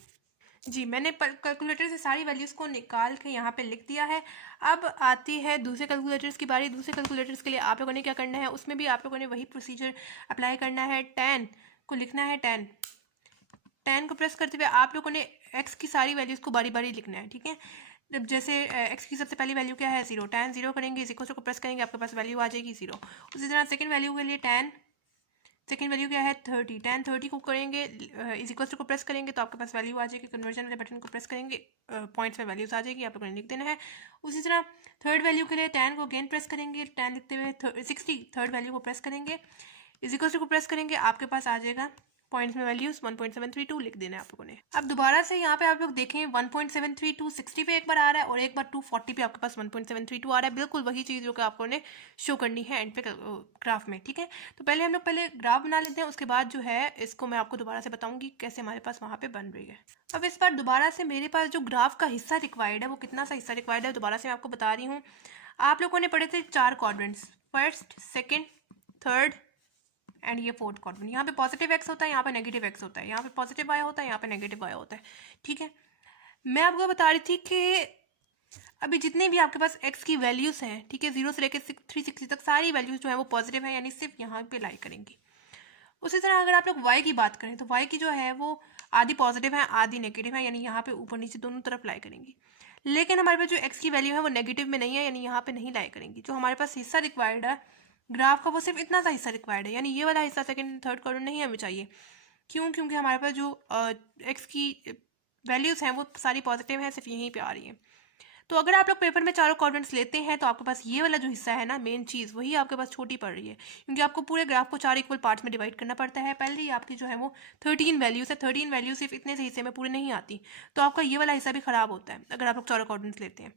जी, मैंने कैलकुलेटर से सारी वैल्यूज़ को निकाल के यहाँ पे लिख दिया है। अब आती है दूसरे कैलकुलेटर्स की बारी। दूसरे कैलकुलेटर्स के लिए आप लोगों ने क्या करना है, उसमें भी आप लोगों ने वही प्रोसीजर अप्लाई करना है। tan को लिखना है tan को प्रेस करते हुए आप लोगों ने x की सारी वैल्यूज़ को बारी बारी लिखना है, ठीक है। जब जैसे x की सबसे पहली वैल्यू क्या है 0, tan 0 करेंगे, इस इक्वल टू को प्रेस करेंगे, आपके पास वैल्यू आ जाएगी 0। उसी तरह सेकेंड वैल्यू के लिए tan सेकेंड वैल्यू क्या है 30, tan 30 को करेंगे, इज इक्वल टू को प्रेस करेंगे तो आपके पास वैल्यू आ जाएगी। कन्वर्जन वाले बटन को प्रेस करेंगे, पॉइंट्स में वैल्यूज आ जाएगी, आप लोगों ने लिख देना है। उसी तरह थर्ड वैल्यू के लिए tan को अगेन प्रेस करेंगे, tan लिखते हुए 60 थर्ड वैल्यू को प्रेस करेंगे, इज इक्वल टू को प्रेस करेंगे, आपके पास आ जाएगा पॉइंट्स में वैल्यूज 1.732 लिख देना है आप लोगों ने। अब दोबारा से यहाँ पे आप लोग देखें 1.732 60 पे एक बार आ रहा है और एक बार 240 पे आपके पास 1.732 आ रहा है। बिल्कुल वही चीज़ जो कि आपको ने शो करनी है एंड पे ग्राफ में, ठीक है। तो पहले हम लोग पहले ग्राफ बना लेते हैं, उसके बाद जो है इसको मैं आपको दोबारा से बताऊंगी कैसे हमारे पास वहाँ पे बन रही है। अब इस बार दोबारा से मेरे पास जो ग्राफ का हिस्सा रिक्वायर्ड है वो कितना सा हिस्सा रिक्वायर्ड है दोबारा से मैं आपको बता रही हूँ। आप लोगों ने पढ़े थे 4 quadrants, first, second, third and ये फोर्थ क्वाड्रेंट। यहाँ पे पॉजिटिव एक्स होता है, यहाँ पे नेगेटिव एक्स होता है, यहाँ पे पॉजिटिव वाई होता है, यहाँ पे नेगेटिव वाई होता है, ठीक है। मैं आपको बता रही थी कि अभी जितने भी आपके पास एक्स की वैल्यूज़ हैं, ठीक है, 0 से लेकर 360 तक सारी वैल्यूज़ जो है वो पॉजिटिव है, यानी सिर्फ यहाँ पे लाई करेंगी। उसी तरह अगर आप लोग वाई की बात करें तो वाई की जो है वो आधी पॉजिटिव है आधी नेगेटिव है, यानी यहाँ पे ऊपर नीचे दोनों तरफ लाई करेंगी। लेकिन हमारे पास जो एक्स की वैल्यू है वो नेगेटिव में नहीं है, यानी यहाँ पे नहीं लाई करेंगी। जो हमारे पास हिस्सा रिक्वायर्ड है ग्राफ का वो सिर्फ इतना सा हिस्सा रिक्वायर्ड है, यानी ये वाला हिस्सा सेकंड थर्ड क्वाड्रेंट नहीं हमें चाहिए। क्यों? क्योंकि हमारे पास जो एक्स की वैल्यूज़ हैं वो सारी पॉजिटिव हैं, सिर्फ यहीं पे आ रही हैं। तो अगर आप लोग पेपर में चारों क्वाड्रेंट्स लेते हैं तो आपके पास ये वाला जो हिस्सा है ना, मेन चीज़, वही आपके पास छोटी पड़ रही है, क्योंकि आपको पूरे ग्राफ को 4 इक्वल पार्ट्स में डिवाइड करना पड़ता है। पहले ही आपकी जो है वो 13 वैल्यूज़ है, 13 वैल्यू सिर्फ इतने से हिस्से में पूरे नहीं आती, तो आपका ये वाला हिस्सा भी ख़राब होता है अगर आप लोग चारों क्वाड्रेंट्स लेते हैं,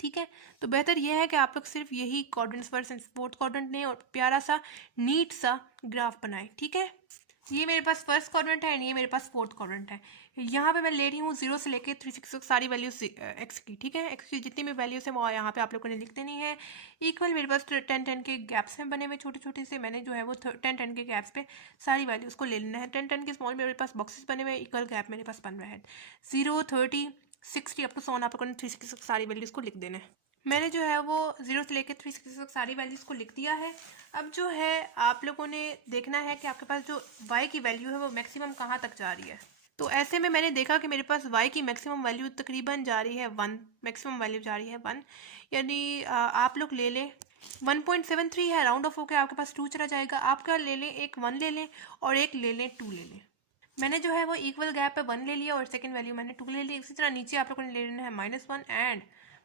ठीक है। तो बेहतर यह है कि आप लोग सिर्फ यही quadrants first and fourth quadrant लें और प्यारा सा नीट सा ग्राफ बनाएं, ठीक है। ये मेरे पास फर्स्ट क्वाड्रेंट है एंड ये मेरे पास फोर्थ क्वाड्रेंट है। यहाँ पे मैं ले रही हूँ 0 से लेके 360 सारी वैल्यूज एक्स की, ठीक है। एक्स की जितनी भी वैल्यूज हैं वो यहाँ पे आप लोगों ने लिख देनी है। इक्वल मेरे पास 10-10 के गैप्स हैं बने हुए छोटे छोटे से, मैंने जो है वो 10-10 के गैप्स पे सारी वैल्यूज़ को ले लेना है। 10-10 के स्मॉल मेरे पास बॉक्सेस बने हुए, इक्वल गैप मेरे पास बन रहा है। 0, 30, 60 अप टू 100 आप लोगों ने 360 सारी वैल्यूज़ को लिख देना है। मैंने जो है वो 0 से लेकर 360 तक सारी वैल्यूज़ को लिख दिया है। अब जो है आप लोगों ने देखना है कि आपके पास जो y की वैल्यू है वो मैक्सिमम कहाँ तक जा रही है। तो ऐसे में मैंने देखा कि मेरे पास y की मैक्सिमम वैल्यू तकरीबन जा रही है 1, मैक्सिमम वैल्यू जा रही है 1, यानी आप लोग ले लें 1.73 है, राउंड ऑफ होकर आपके पास 2 चला जाएगा। आप क्या ले लें, एक 1 ले लें और एक ले लें 2 ले लें। मैंने जो है वो इक्वल गैप पे 1 ले लिया और सेकंड वैल्यू मैंने 2 ले ली। इसी तरह नीचे आप लोगों ने ले लेना है -1 एंड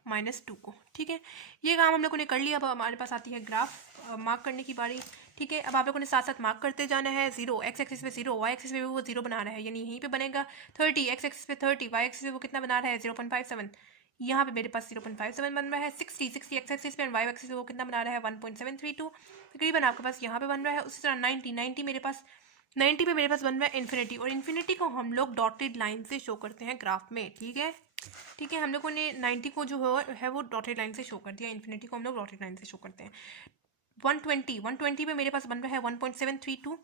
-2 को, ठीक है। ये काम हम लोगों ने कर लिया। अब हमारे पास आती है ग्राफ मार्क करने की बारी, ठीक है। अब आप लोगों ने साथ साथ मार्क करते जाना है। 0 एक्स एक्सिस पे 0, वाई एक्सिस पे भी वो 0 बना रहा है, यानी यहीं पे बनेगा। 30 एक्स एक्सिस पे 30, वाई एक्सिस पे वो कितना बना रहा है 0.57, यहाँ पे मेरे पास 0.57 बन रहा है। 60 एक्स एक्सिस पे एंड वाई एक्सिस पे वो कितना बना रहा है 1.732 तकरीबन आपके पास यहाँ पे बन रहा है। उसी तरह 90 मेरे पास 90 पे मेरे पास बन रहा है इन्फिनिटी, और इन्फिनिटी को हम लोग डॉटेड लाइन से शो करते हैं ग्राफ में, ठीक है। ठीक है, हम लोगों ने 90 को जो है वो डॉटेड लाइन से शो कर दिया, इन्फिनिटी को हम लोग डॉटेड लाइन से शो करते हैं। 120 पे मेरे पास बन रहा है 1.732,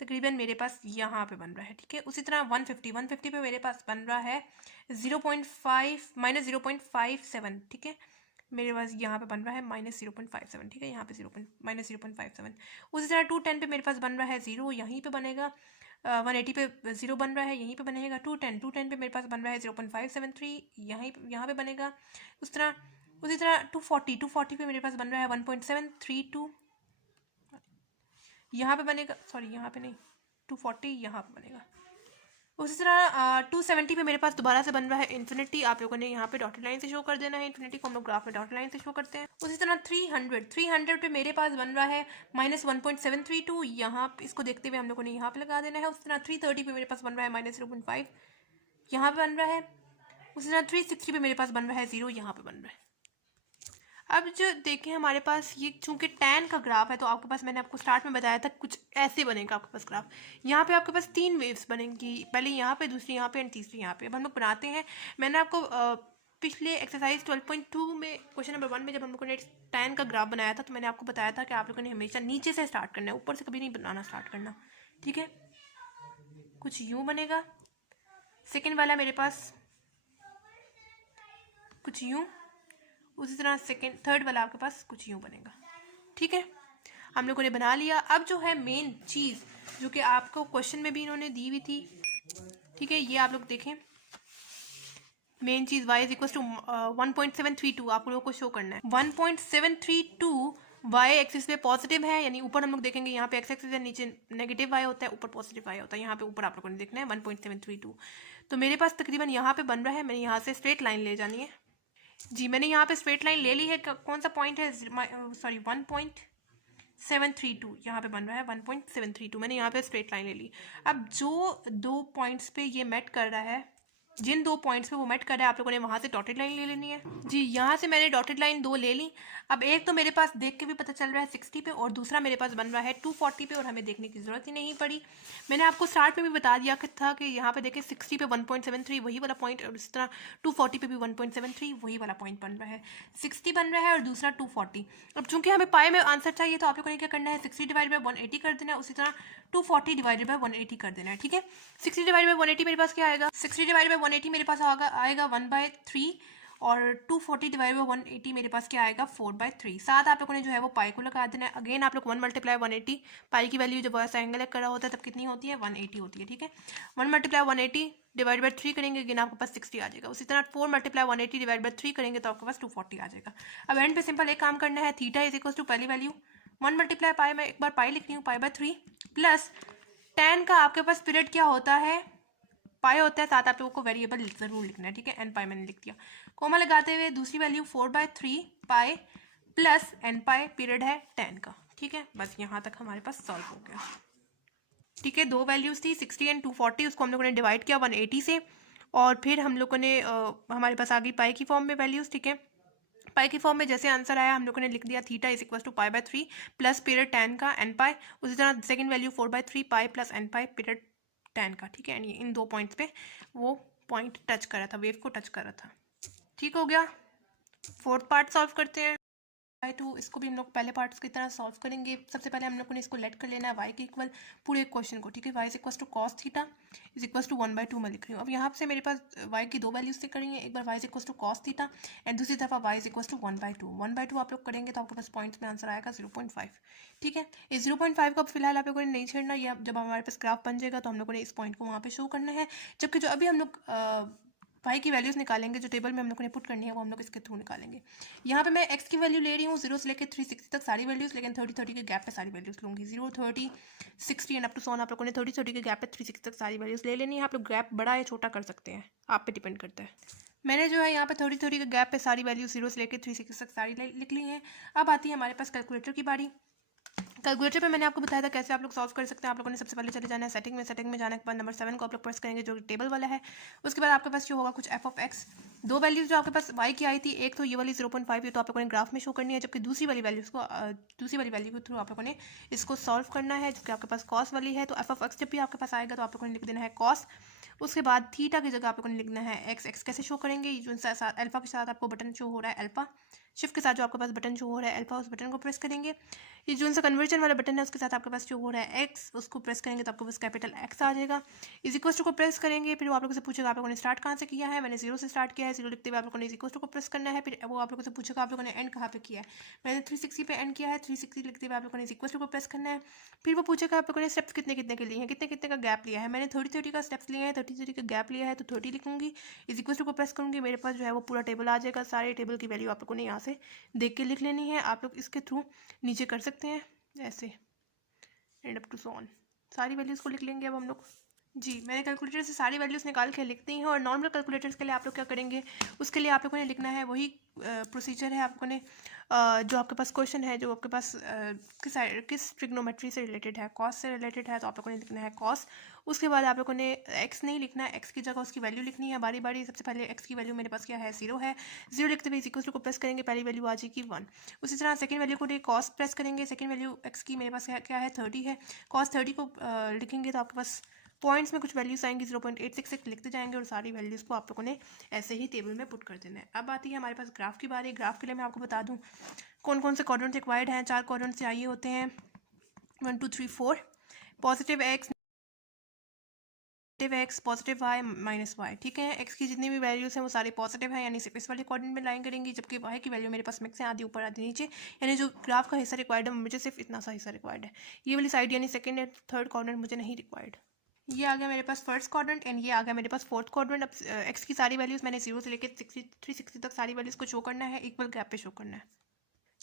तकरीबन मेरे पास यहाँ पे बन रहा है, ठीक है। उसी तरह 150 पे मेरे पास बन रहा है 0.5 माइनस 0.57, ठीक है। मेरे पास यहाँ पे बन रहा है -0.57, ठीक है, यहाँ पे -0.57। उसी तरह 210 पे मेरे पास बन रहा है 0, यहीं पे बनेगा। 180 पे 0 बन रहा है, यहीं पे बनेगा। 210 पे मेरे पास बन रहा है 0.573, यहाँ पे बनेगा। उसी तरह 240 पे मेरे पास बन रहा है 1.732, यहाँ पे बनेगा, सॉरी यहाँ पे नहीं, 240 यहाँ पे बनेगा। उसी तरह 270 पे मेरे पास दोबारा से बन रहा है इन्फिनिटी, आप लोगों ने यहाँ पे डॉटेड लाइन से शो कर देना है, इन्फिनिटी को हम लोग ग्राफ में डॉटेड लाइन से शो करते हैं। उसी तरह 300 पे मेरे पास बन रहा है -1.732, यहाँ इसको देखते हुए हम लोगों ने यहाँ पे लगा देना है। उसी तरह 330 पे मेरे पास बन रहा है -0.5, यहाँ पे बन रहा है। उसी तरह 360 पे मेरे पास बन रहा है 0, यहाँ पे बन रहा है। अब जो देखें हमारे पास ये चूंकि tan का ग्राफ है, तो आपके पास मैंने आपको स्टार्ट में बताया था कुछ ऐसे बनेगा आपके पास ग्राफ। यहाँ पे आपके पास 3 वेव्स बनेंगी, पहले यहाँ पे, दूसरी यहाँ पे एंड तीसरी यहाँ पे। अब हम लोग बनाते हैं। मैंने आपको पिछले एक्सरसाइज 12.2 में क्वेश्चन नंबर 1 में जब हम लोगों ने tan का ग्राफ बनाया था, तो मैंने आपको बताया था कि आप लोगों ने हमेशा नीचे से स्टार्ट करना है, ऊपर से कभी नहीं बनाना स्टार्ट करना, ठीक है। कुछ यूँ बनेगा। सेकेंड वाला मेरे पास कुछ यूँ, उसी तरह थर्ड वाला आपके पास कुछ यूँ बनेगा, ठीक है। हम लोगों ने बना लिया। अब जो है मेन चीज़ जो कि आपको क्वेश्चन में भी इन्होंने दी हुई थी, ठीक है, ये आप लोग देखें। मेन चीज़ y इज इक्वल टू 1.732 आप लोगों को शो करना है। 1.732 y एक्सिस पे पॉजिटिव है, यानी ऊपर हम लोग देखेंगे यहाँ पे x एक्सिस है, नीचे नेगेटिव y होता है, ऊपर पॉजिटिव y होता है। यहाँ पे ऊपर आप लोगों ने देखना है 1.732। तो मेरे पास तकरीबन यहाँ पे बन रहा है, मैंने यहाँ से स्ट्रेट लाइन ले जानी है जी। मैंने यहाँ पे स्ट्रेट लाइन ले ली है। कौन सा पॉइंट है, सॉरी 1.732 यहाँ पे बन रहा है 1.732। मैंने यहाँ पे स्ट्रेट लाइन ले ली। अब जो 2 पॉइंट्स पे ये मेट कर रहा है, जिन 2 पॉइंट्स पे वो मेट कर रहा है, आप लोगों ने वहाँ से डॉटेड लाइन ले लेनी है जी। यहाँ से मैंने डॉटेड लाइन 2 ले ली। अब एक तो मेरे पास देख के भी पता चल रहा है 60 पे, और दूसरा मेरे पास बन रहा है 240 पे, और हमें देखने की ज़रूरत ही नहीं पड़ी। मैंने आपको स्टार्ट में भी बता दिया कि था कि यहाँ पे देखें 60 पे 1.73 वही वाला पॉइंट, और इस तरह 240 पे भी 1.73 वही वाला पॉइंट बन रहा है। 60 बन रहा है और दूसरा 240। अब चूंकि हमें पाई में आंसर चाहिए, तो आप लोगों ने क्या करना है, 60 डिवाइड बाई 180 कर देना है, उसी तरह 240 डिवाइडेड बाई 180 कर देना है, ठीक है। 60 डिवाइड बाई 180 मेरे पास क्या आएगा, 60 डिवाइड बाई 180 मेरे पास आएगा 1/3, और 240 डिवाइड बाई 180 मेरे पास क्या आएगा 4/3। साथ आप लोगों ने जो है वो पाई को लगा देना है। अगेन आप लोग 1 × 180, पाई की वैल्यू जब ऐसा एंगल कर रहा होता है तब कितनी होती है, 180 होती है, ठीक है। 1 × 180 डिवाइड बाई 3 करेंगे, अगेन आपके पास 60 आ जाएगा। उसी तरह 4 × 180 डिवाइड बाई 3 करेंगे तो आपके पास 240 आ जाएगा। अब एंड पे सिंपल एक काम करना है, थीटा इज इक्वल टू पहली वैल्यू 1 × पाई, मैं एक बार पाई लिख रही हूँ, पाई/3 प्लस tan का आपके पास पीरियड क्या होता है, पाई होता है। साथ आप लोगों को वेरिएबल जरूर लिखना है, ठीक है। एन पाई मैंने लिख दिया, कोमा लगाते हुए दूसरी value 4/3 pi plus N pi period है tan का, ठीक है। बस यहाँ तक हमारे पास सॉल्व हो गया, ठीक है। 2 वैल्यूज थी 60 एंड 240, उसको हम लोगों ने डिवाइड किया 180 से, और फिर हम लोगों ने हमारे पास आ गई पाई की फॉर्म में वैल्यूज, ठीक है। पाई की फॉर्म में जैसे आंसर आया हम लोगों ने लिख दिया थीटा इज इक्वल टू पाई/3 प्लस पीरियड tan का एन पाई। उसी तरह second value 4/3 pi plus N pi period tan का, ठीक है। एंड इन 2 पॉइंट्स पे वो पॉइंट टच कर रहा था, वेव को टच कर रहा था, ठीक हो गया। फोर्थ पार्ट सॉल्व करते हैं। y2 इसको भी हम लोग पहले पार्ट्स की तरह सॉल्व करेंगे। सबसे पहले हम लोग ने इसको लेट कर लेना है y के इक्वल पूरे क्वेश्चन को, ठीक है। y is equal to cos theta is equal to 1/2 मैं लिख रही हूँ। अब यहाँ से मेरे पास y की 2 वैल्यूज से करेंगे, एक बार y is equal to cos theta and दूसरी तरफ y इज इक्वल टू 1/2। 1/2 आप लोग करेंगे तो आपके पास पॉइंट्स में आंसर आएगा 0.5, ठीक है। इस 0.5 को अब फिलहाल आप लोगों ने नहीं छेड़ना, या जब हमारे पास ग्राफ बन जाएगा तो हम लोगों ने इस पॉइंट को वहाँ पे शो करना है। जबकि जो अभी हम लोग y की वैल्यूज़ निकालेंगे, जो टेबल में हम लोगों ने पुट करनी है, वो हम लोग इसके थ्रू निकालेंगे। यहाँ पे मैं x की वैल्यू ले रही हूँ 0 से लेकर 360 तक सारी वैल्यूज़, लेकिन 30-30 के गैप पे सारी वैल्यूज़ लूँगी। 0, 30, 60 and up to so on आप लोगों ने 30-30 के गैप पे 360 तक सारी वैल्यूज़ ले लेनी है। आप लोग गैप बड़ा या छोटा कर सकते हैं, आप पे डिपेंड करता है। मैंने जो है यहाँ पे 30-30 के गैप पे सारी वैल्यू 0 से लेकर 360 तक सारी लिख ली हैं। अब आती है हमारे पास कैलकुलेटर की बारी। कैलकुलेटर पे मैंने आपको बताया था कैसे आप लोग सॉल्व कर सकते हैं। आप लोगों ने सबसे पहले चले जाना है सेटिंग में जाने के बाद नंबर 7 को आप लोग प्रेस करेंगे जो टेबल वाला है। उसके बाद आपके पास जो होगा कुछ एफ ऑफ एक्स, दो वैल्यूज जो आपके पास वाई की आई थी, एक तो ये वाली 0.5 ये तो आप लोगों ने ग्राफ में शो करनी है, जबकि दूसरी वाली वैल्यू के थ्रू आप लोगों ने इसको सॉल्व करना है, जो कि आपके पास कॉस वाली है। तो एफ ऑफ एक्स जब भी आपके पास आएगा तो आप लोगों ने लिख देना है कॉस। उसके बाद थीटा की जगह आप लोगों ने लिखना है एक्स। एक्स कैसे शो करेंगे, जो साथ अल्फा के साथ आपको बटन शो हो रहा है अल्फा, शिफ्ट के साथ जो आपके पास बटन शो हो रहा है अल्फा, उस बटन को प्रेस करेंगे। ये जो सा कन्वर्जन वाला बटन है उसके साथ आपके पास जो हो रहा है एक्स, उसको प्रेस करेंगे तो आपके पास कैपिटल एक्स आ जाएगा। इज इक्वल टू को प्रेस करेंगे, फिर वो आप लोगों से पूछेगा आप लोगों ने स्टार्ट कहाँ से किया है। मैंने 0 से स्टार्ट किया है, 0 लिखते हुए आप लोगों ने इज इक्वल टू को प्रेस करना है। फिर वो आप लोगों से पूछेगा आप लोगों ने एंड कहाँ पे किया है। मैंने 360 पे एंड किया है, 360 लिखते हुए आप लोगों ने इज इक्वल टू को प्रेस करना है। फिर वो पूछेगा आप लोगों ने स्टेप्स कितने कितने के लिए हैं, कितने कितने का गैप लिया है। मैंने 30 का स्टेप्स लिए हैं, 30 का गैप लिया है, तो 30 लिखूंगी, इज इक्वल टू को प्रेस करूंगी, मेरे पास जो है वो पूरा टेबल आ जाएगा। सारे टेबल की वैल्यू आप लोगों ने यहाँ से देख के लिख लेनी है। आप लोग इसके थ्रू नीचे कर सकते हैं ऐसे and up to so on, सारी वैल्यूज़ को लिख लेंगे अब हम लोग। जी मैंने कैलकुलेटर से सारी वैल्यूज़ निकाल के लिखती हैं। और नॉर्मल कैलकुलेटर्स के लिए आप लोग क्या करेंगे, उसके लिए आप लोगों ने लिखना है वही प्रोसीजर है। आप लोगों ने जो आपके पास क्वेश्चन है, जो आपके पास किस ट्रिग्नोमेट्री से रिलेटेड है, कॉस से रिलेटेड है, तो आप लोगों ने लिखना है कॉस। उसके बाद आप लोगों ने एक्स नहीं लिखना है, एक्स की जगह उसकी वैल्यू लिखनी है बारी बारी। सबसे पहले एक्स की वैल्यू मेरे पास क्या है 0 है, 0 लिखते हुए इक्वल टू को प्रेस करेंगे, पहली वैल्यू आ जाएगी 1। उसी तरह सेकंड वैल्यू को कॉस प्रेस करेंगे, सेकंड वैल्यू एक्स की मेरे पास क्या है 30 है, कॉस 30 को लिखेंगे तो आपके पास पॉइंट्स में कुछ वैल्यूज आएंगी 0.866 लिखते जाएंगे और सारी वैल्यूज़ को आप लोगों ने ऐसे ही टेबल में पुट कर देना है। अब आती है हमारे पास ग्राफ की बारी। ग्राफ के लिए मैं आपको बता दूं कौन कौन से क्वाड्रेंट्स रिक्वायर्ड हैं। 4 क्वाड्रेंट्स चाहिए होते हैं, 1 2 3 4, positive x, negative x, positive y, minus y. ठीक है, एक्स की जितनी भी वैल्यूज़ हैं वो सारी पॉजिटिव है, यानी सिर्फ इस वाले क्वाड्रेंट में लाइन करेंगी, जबकि वाई की वैल्यू मेरे पास मिक्स है, आधी ऊपर आधी नीचे, यानी जो ग्राफ का हिस्सा रिक्वायर्ड है मुझे सिर्फ इतना सा हिस्सा रिक्वायर्ड है। ये वाली साइड यानी सेकंड एंड थर्ड क्वाड्रेंट मुझे नहीं रिक्वायर्ड। ये आ गया मेरे पास फर्स्ट क्वाड्रेंट एंड ये आ गया मेरे पास फोर्थ क्वाड्रेंट। अब एक्स की सारी वैल्यूज़ मैंने 0 से लेकर 360 तक सारी वैल्यूज़ को शो करना है, इक्वल गैप पे शो करना है।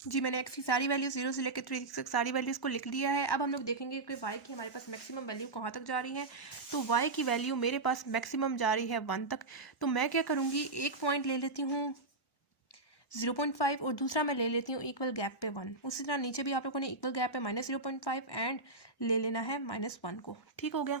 जी मैंने एक्स की सारी वैल्यू 0 से लेकर 3 तक सारी वैल्यूज़ को लिख लिया है। अब हम लोग देखेंगे कि वाई की हमारे पास मैक्सिमम वैल्यू कहाँ तक जा रही है। तो वाई की वैल्यू मेरे पास मैक्सिमम जा रही है 1 तक। तो मैं क्या करूँगी, एक पॉइंट ले लेती हूँ 0.5 और दूसरा मैं ले लेती हूँ इक्वल गैप पे 1। उसी तरह नीचे भी आप लोगों ने इक्वल गैप पे -0.5 एंड ले लेना है -1 को। ठीक हो गया,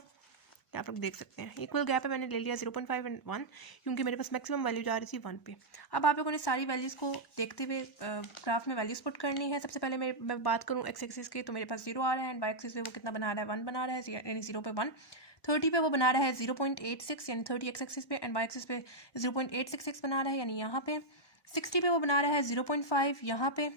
आप लोग देख सकते हैं इक्वल गैप है, मैंने ले लिया 0.5 एंड 1 क्योंकि मेरे पास मैक्सिमम वैल्यू जा रही थी 1 पे। अब आप लोगों ने सारी वैल्यूज़ को देखते हुए ग्राफ में वैल्यूज़ पुट करनी है। सबसे पहले मैं बात करूँ एक्स एक्सिस की, तो मेरे पास 0 आ रहा है एंड वाई एक्सिस पे वो कितना बना रहा है 1 बना रहा है, यानी 0 पे 1। 30 पे वो बना रहा है 0.86 यानी 30 एक्स एक्सिस पे एंड वाई एक्सिस पे 0.866 बना रहा है यानी यहाँ पे। 60 पे वो बना रहा है 0.5 यहाँ पे।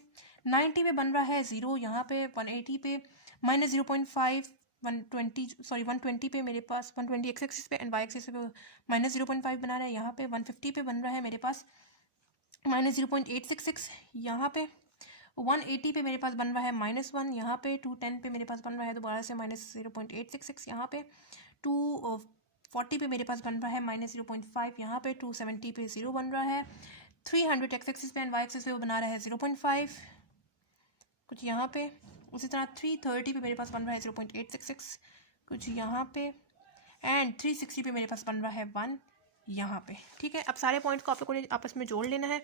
90 पे बन रहा है 0 यहाँ पे। 180 पे -0.5, 120 पे मेरे पास 120 एक्स एक्सिस पे एंड वाई एक्सिस पे -0.5 बना रहा है यहाँ पे। 150 पे बन रहा है मेरे पास -0.866 यहाँ पे। 180 पे मेरे पास बन रहा है -1 यहाँ पे। 210 पे मेरे पास बन रहा है दोबारा से -0.866 यहाँ पे। 240 पे मेरे पास बन रहा है -0.5 यहाँ पे। 270 पे 0 बन रहा है। 300 एक्स एक्सिस पे एंड वाई एक्सिस पे वो बना रहा है 0.5 कुछ यहाँ पे। उसी तरह 330 पे मेरे पास बन रहा है 0.866 कुछ यहाँ पे एंड 360 पे मेरे पास बन रहा है 1 यहाँ पे। ठीक है, अब सारे पॉइंट्स को आप लोगों ने आपस में जोड़ लेना है।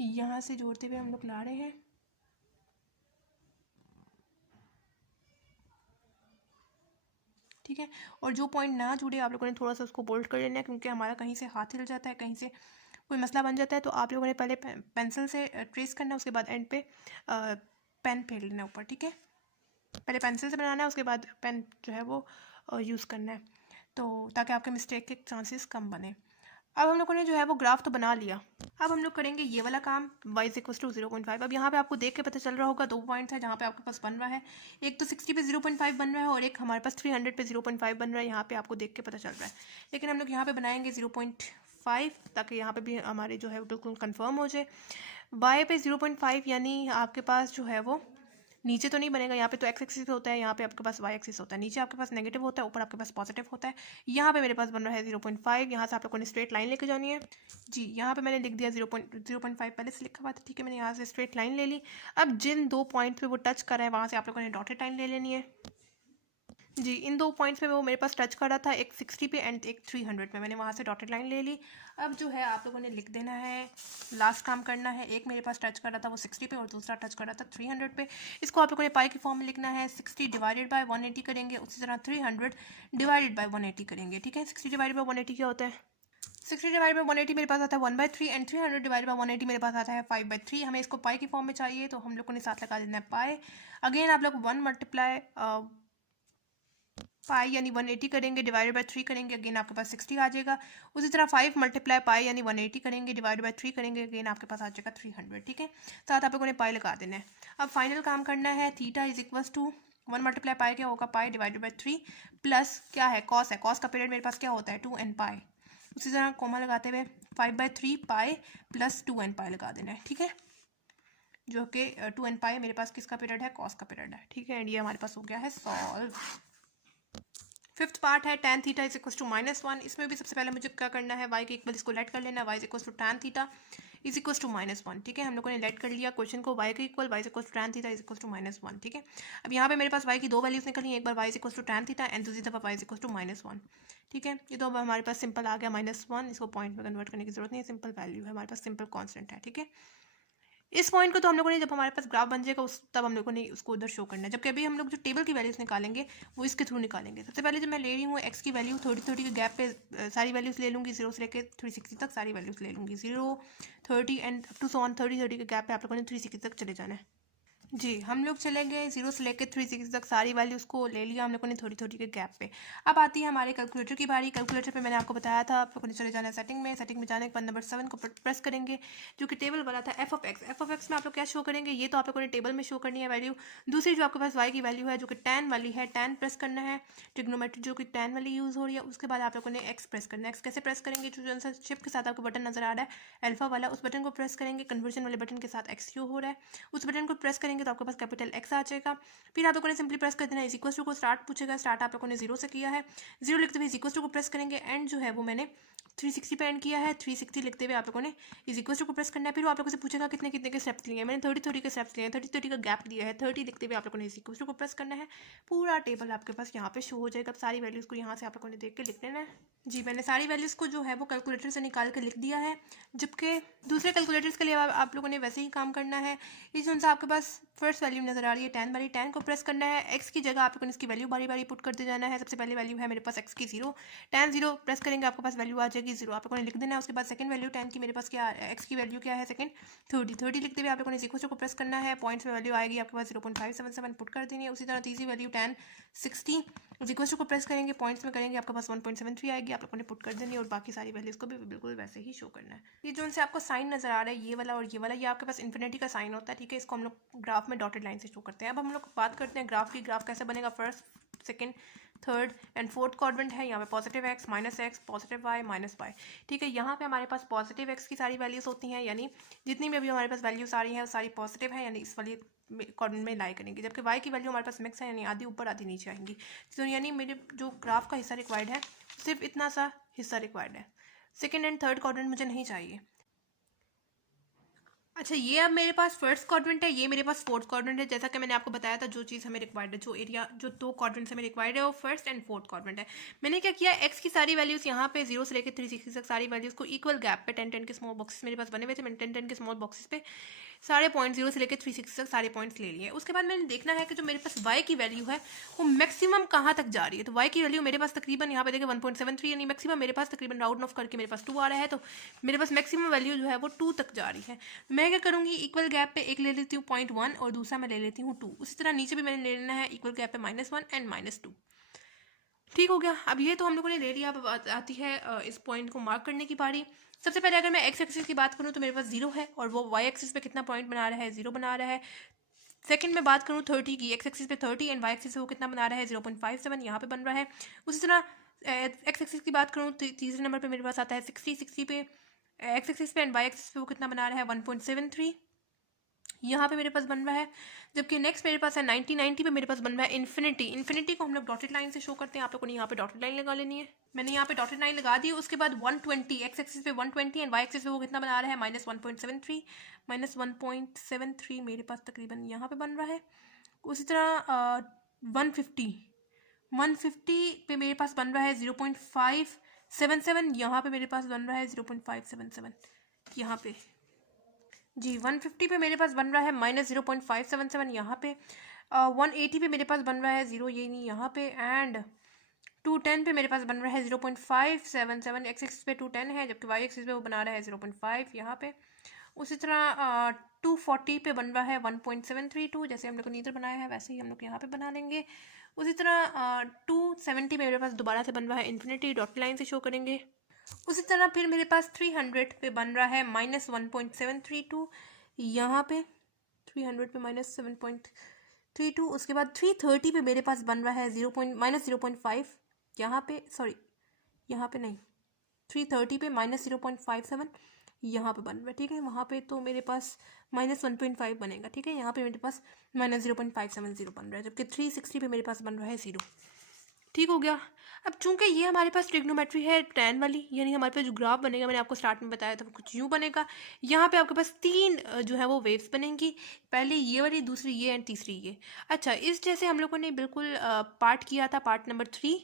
यहाँ से जोड़ते हुए हम लोग ला रहे हैं। ठीक है, और जो पॉइंट ना जुड़े आप लोगों ने थोड़ा सा उसको बोल्ड कर लेना है, क्योंकि हमारा कहीं से हाथ हिल जाता है, कहीं से कोई मसला बन जाता है, तो आप लोगों ने पहले पेंसिल से ट्रेस करना है, उसके बाद एंड पे पेन फेर लेना है ऊपर। ठीक है, पहले पेंसिल से बनाना है, उसके बाद पेन जो है वो यूज़ करना है, तो ताकि आपके मिस्टेक के चांसेस कम बने। अब हम लोगों ने जो है वो ग्राफ तो बना लिया। अब हम लोग करेंगे ये वाला काम y इक्वल्स टू 0.5। अब यहाँ पे आपको देख के पता चल रहा होगा 2 पॉइंट्स है जहाँ पे आपके पास बन रहा है। एक तो 60 पे 0.5 बन रहा है और एक हमारे पास 300 पे 0.5 बन रहा है। यहाँ पे आपको देख के पता चल रहा है, लेकिन हम लोग यहाँ पे बनाएंगे 0.5 ताकि यहाँ पे भी हमारे जो है बिल्कुल कन्फर्म हो जाए। y पे 0.5 यानी आपके पास जो है वो नीचे तो नहीं बनेगा, यहाँ पे तो एक्स एक्सिस होता है, यहाँ पे आपके पास वाई एक्सिस होता है, नीचे आपके पास नेगेटिव होता है, ऊपर आपके पास पॉजिटिव होता है। यहाँ पे मेरे पास बन रहा है 0.5, यहाँ से आप लोगों ने स्ट्रेट लाइन लेके जानी है। जी यहाँ पे मैंने लिख दिया 0.5 पहले से लिखा हुआ था। ठीक है, मैंने यहाँ से स्ट्रेट लाइन ले ली। अब जिन 2 पॉइंट पे वो टच कर रहा है वहाँ से आप लोगों ने डॉटेड लाइन ले लेनी है। जी, इन 2 पॉइंट्स पे वो मेरे पास टच कर रहा था, एक 60 पे एंड एक 300 पे। मैंने वहाँ से डॉटेड लाइन ले ली। अब जो है आप लोगों ने लिख देना है, लास्ट काम करना है। एक मेरे पास टच कर रहा था वो 60 पे और दूसरा टच कर रहा था 300 पे। इसको आप लोगों ने पाई की फॉर्म में लिखना है। 60 डिवाइडेड बाय 180 करेंगे, उसी तरह 300 डिवाइडेड बाय 180 करेंगे। ठीक है, 60 डिवाइडेड बाय 180 क्या होता है? 60 डिवाइड बाई 180 मेरे पास आता है 1/3 एंड 300 डिवाइड बाई 180 मेरे पास आता है 5/3। हमें इसको पाई की फॉर्म में चाहिए तो हम लोग को ने साथ लगा देना है पाई। अगेन आप लोग 1 मल्टीप्लाई पाई यानी 180 करेंगे, डिवाइडेड बाय 3 करेंगे, अगेन आपके पास 60 आ जाएगा। उसी तरह 5 मल्टीप्लाई पाई यानी 180 करेंगे, डिवाइडेड बाय 3 करेंगे, अगेन आपके पास आ जाएगा 300। ठीक है, साथ आप लोगों ने पाई लगा देना है। अब फाइनल काम करना है। Theta is equals to 1 multiply pi क्या होगा, पाई डिवाइडेड बाय 3 प्लस क्या है, कॉस है। कॉस का पीरियड मेरे पास क्या होता है 2n पाई। उसी तरह कोमा लगाते हुए 5/3 पाई प्लस 2n पाई लगा देना है। ठीक है, जो कि 2n पाई मेरे पास किसका पीरियड है, कॉस का पीरियड है। ठीक है, एंड ये हमारे पास हो गया है सॉल्व। फिफ्थ पार्ट है tan theta is equal to -1। इसमें भी सबसे पहले मुझे क्या करना है, y के इक्वल इसको लेट कर लेना है। y is equal to tan theta is equal to -1। ठीक है, हम लोगों ने लेट कर लिया क्वेश्चन को y के equal, y is equal to tan theta is equal to -1। ठीक है, अब यहाँ पे मेरे पास y की 2 वैल्यूज निकली, एक बार y is equal to tan theta and दूसरी दफा y इज इक्वल टू -1। ठीक है, ये तो अब हमारे पास सिंपल आ गया -1। इसको पॉइंट में कन्वर्ट करने की जरूरत नहीं है, सिंपल वैल्यू है हमारे पास, सिंपल कॉन्स्टेंट है। ठीक है, इस पॉइंट को तो हम लोगों ने जब हमारे पास ग्राफ बन जाएगा उस तब हम लोगों ने उसको उधर शो करना है, जबकि अभी हम लोग जो टेबल की वैल्यूज निकालेंगे वो इसके थ्रू निकालेंगे। सबसे पहले जब मैं ले रही हूँ एक्स की वैल्यू, थोड़ी थोड़ी के गैप पे सारी वैल्यूज ले लूँगी, 0 से लेकर 360 तक सारी वैल्यूज ले लूँगी। 0, 30 and up to so on 30 के गैप पे आप लोगों ने 360 तक चले जाना है। जी, हम लोग चले गए 0 से लेकर 360 तक सारी वैल्यूज़ को ले लिया हम लोगों ने थोड़ी थोड़ी के गैप पे। अब आती है हमारे कैलकुलेटर की बारी। कैलकुलेटर पे मैंने आपको बताया था आप लोगों ने चले जाना है सेटिंग में। सेटिंग में जाने के बाद नंबर 7 को प्रेस करेंगे, जो कि टेबल वाला था एफ ऑफ एक्स में आप लोग क्या शो करेंगे, ये तो आप लोगों ने टेबल में शो करनी है वैल्यू। दूसरी जो आपके पास वाई की वैल्यू है जो कि tan वाली है, tan प्रेस करना है। ट्रिग्नोमेट्री जो कि tan वाली यूज़ हो रही है। उसके बाद आप लोगों ने एक्स प्रेस करना है। एक्स कैसे प्रेस करेंगे, जो सा शिप के साथ आपको बटन नजर आ रहा है अल्फा वाला, उस बटन को प्रेस करेंगे। कन्वर्जन वाले बटन के साथ एक्स क्यू हो रहा है, उस बटन को प्रेस करेंगे तो आपके पास कैपिटल एक्स आ जाएगा। फिर आप लोगों ने सिंपली प्रेस कर देना इज इक्वल टू को, स्टार्ट पूछेगा, स्टार्ट आप लोगों ने 0 से किया है, 0 लिखते हुए इज इक्वल टू को प्रेस करेंगे। एंड जो है वो मैंने 360 पे एंड किया है, 360 लिखते हुए आप लोगों ने इज इक्वल टू को प्रेस करना है। फिर वो आप लोगों से पूछेगा कितने कितने के स्टेप्स लिए हैं, मैंने 30 के स्टेप्स लिए हैं, 30 का गैप दिया है, 30 लिखते हुए आप लोगों ने इज इक्वल टू को प्रेस करना है। पूरा टेबल आपके पास यहाँ पे शो हो जाएगा। अब सारी वैल्यूज़ को यहाँ से आप लोगों ने देख के लिख लेना है। जी, मैंने सारी वैल्यूज़ को जो है वो कैलकुलेटर से निकाल के लिख दिया है, जबकि दूसरे कैलकुलेटर्स के लिए आप लोगों ने वैसे ही काम करना है। इस से आपके पास फर्स्ट वैल्यू नजर आ रही है tan वाली, tan को प्रेस करना है। एक्स की जगह आप लोगों ने इसकी वैल्यू बारी बारी पुट करते जाना है। सबसे पहली वैल्यू है मेरे पास एक्स की 0, tan 0 प्रेस करेंगे आपके पास वैल्यू आ जाएगी 0, आप लोगों ने लिख देना है। उसके बाद सेकंड वैल्यू tan की मेरे पास क्या, एक्स की वैल्यू क्या है सेकंड 30 लिखते हुए आप लोगों ने इक्वल टू को प्रेस करना है। पॉइंट्स में वैल्यू आएगी आपके पास 0.577 पुट कर देनी है। उसी तरह तीसरी वैल्यू tan 60 इक्वल टू को प्रेस करेंगे, पॉइंट्स में करेंगे आपके पास 1.73 आएगी, आप लोगों ने पुट कर देनी है। और बाकी सारी वैल्यूज़ को भी बिल्कुल वैसे ही शो करना है। ये जो उनसे आपको साइन नजर आ रहा है ये वाला और ये वाला, ये आपके पास इन्फिनिटी का साइन होता है। ठीक है, इसको हम लोग ग्राफ में डॉटेड लाइन से शो करते हैं। अब हम लोग बात करते हैं ग्राफ की। ग्राफ कैसे बनेगा, first second third and fourth quadrant है। यहाँ पे positive x minus x, positive y minus y. ठीक है, यहाँ पे हमारे पास पॉजिटिव एक्स की सारी वैल्यूज होती हैं, यानी जितनी भी अभी हमारे पास वैल्यूज आ रही हैं वो सारी पॉजिटिव है, यानी इस वाली क्वाड्रेंट में लाई करेंगी। जबकि वाई की वैल्यू हमारे पास मिक्स है, यानी आधी ऊपर आधी नीचे आएंगी। तो यानी मेरे जो ग्राफ का हिस्सा रिक्वायर्ड है सिर्फ इतना सा हिस्सा रिक्वायर्ड है। सेकेंड एंड थर्ड क्वाड्रेंट मुझे नहीं चाहिए। अच्छा, ये अब मेरे पास फर्स्ट क्वाड्रेंट है, ये मेरे पास फोर्थ क्वाड्रेंट है। जैसा कि मैंने आपको बताया था जो चीज़ हमें रिक्वायर्ड है, जो एरिया जो 2 क्वाड्रेंट्स हमें रिक्वायर्ड है वो फर्स्ट एंड फोर्थ क्वाड्रेंट है। मैंने क्या किया, एक्स की सारी वैल्यूज यहाँ पे 0 से लेकर 360 तक सारी वैल्यूज को इक्वल गैप पे 10 10 के स्मॉल बॉक्सेस मेरे पास बने हुए थे। मैंने 10 10 के स्मॉल बॉक्सेस पे सारे पॉइंट 0 से लेकर 360 तक सारे पॉइंट्स ले लिए। उसके बाद मैंने देखना है कि जो मेरे पास y की वैल्यू है वो मैक्सिमम कहाँ तक जा रही है। तो y की वैल्यू मेरे पास तकरीबन यहाँ पे देखिए 1.73, यानी मैक्सिमम मेरे पास तकरीबन राउंड ऑफ करके मेरे पास 2 आ रहा है। तो मेरे पास मैक्सिमम वैल्यू जो है वो 2 तक जा रही है। मैं क्या करूँगी, इक्वल गैप पे एक ले लेती हूँ 0.1 और दूसरा मैं ले लेती हूँ 2। उसी तरह नीचे भी मैंने ले लेना है इक्वल गैप पे -1 एंड -2। ठीक हो गया। अब ये तो हम लोगों ने ले लिया। अब आती है इस पॉइंट को मार्क करने की बारी। सबसे पहले अगर मैं एक्स एक्सिस की बात करूँ तो मेरे पास 0 है और वो वाई एक्सिस पे कितना पॉइंट बना रहा है, 0 बना रहा है। सेकंड में बात करूँ 30 की, एक्स एक्सिस पे 30 एंड वाई एक्सिस पे वो कितना बना रहा है, 0.57 यहाँ पे बन रहा है। उसी तरह एक्स एक्सिस की बात करूँ तीसरे नंबर पे मेरे पास आता है 60 पे एक्स एक्सिस पे एंड वाई एक्सिस पे वो कितना बना रहा है 1.73 यहाँ पे मेरे पास बन रहा है। जबकि नेक्स्ट मेरे पास है 90 पे मेरे पास बन रहा है इन्फिनिटी को हम लोग डॉटेड लाइन से शो करते हैं। आप लोगों ने यहाँ पे डॉटेड लाइन लगा लेनी है। मैंने यहाँ पे डॉटेड लाइन लगा दी। उसके बाद 120 एक्स एक्सिस पे 120 एंड वाई एक्सिस पे वो कितना बना रहा है -1.73 मेरे पास तकरीबन यहाँ पे बन रहा है। उसी तरह 150 150 पे मेरे पास बन रहा है 0.577, यहाँ पे मेरे पास बन रहा है 0.577, यहाँ पे जी 150 पे मेरे पास बन रहा है -0.577 यहाँ पे, 180 पे मेरे पास बन रहा है 0 ये नहीं यहाँ पे, एंड 210 पे मेरे पास बन रहा है 0.577, एक्स एक्सिस पे 210 है जबकि वाई एक्सिस पे वो बना रहा है 0.5 यहाँ पे। उसी तरह 240 पे बन रहा है 1.732, जैसे हम लोग ने इधर बनाया है वैसे ही हम लोग यहाँ पे बना लेंगे। उसी तरह 270 पे मेरे पास दोबारा से बन रहा है इन्फिनिटी, डॉट लाइन से शो करेंगे। उसी तरह फिर मेरे पास 300 पे बन रहा है -1.732 यहाँ पे, 300 पे -7.32। उसके बाद 330 पे मेरे पास बन रहा है -0.5 यहाँ पे, सॉरी यहाँ पे नहीं, 330 पे -0.57 यहाँ पे बन रहा है, ठीक है। वहाँ पे तो मेरे पास -1.5 बनेगा, ठीक है। यहाँ पे मेरे पास -0.570 बन रहा है, जबकि 360 पे मेरे पास बन रहा है 0, ठीक हो गया। अब चूंकि ये हमारे पास ट्रिग्नोमेट्री है tan वाली, यानी हमारे पास जो ग्राफ बनेगा मैंने आपको स्टार्ट में बताया था वो कुछ यूँ बनेगा। यहाँ पे आपके पास तीन जो है वो वेव्स बनेंगी, पहले ये वाली, दूसरी ये एंड तीसरी ये। अच्छा, इस जैसे हम लोगों ने बिल्कुल पार्ट किया था, पार्ट नंबर 3,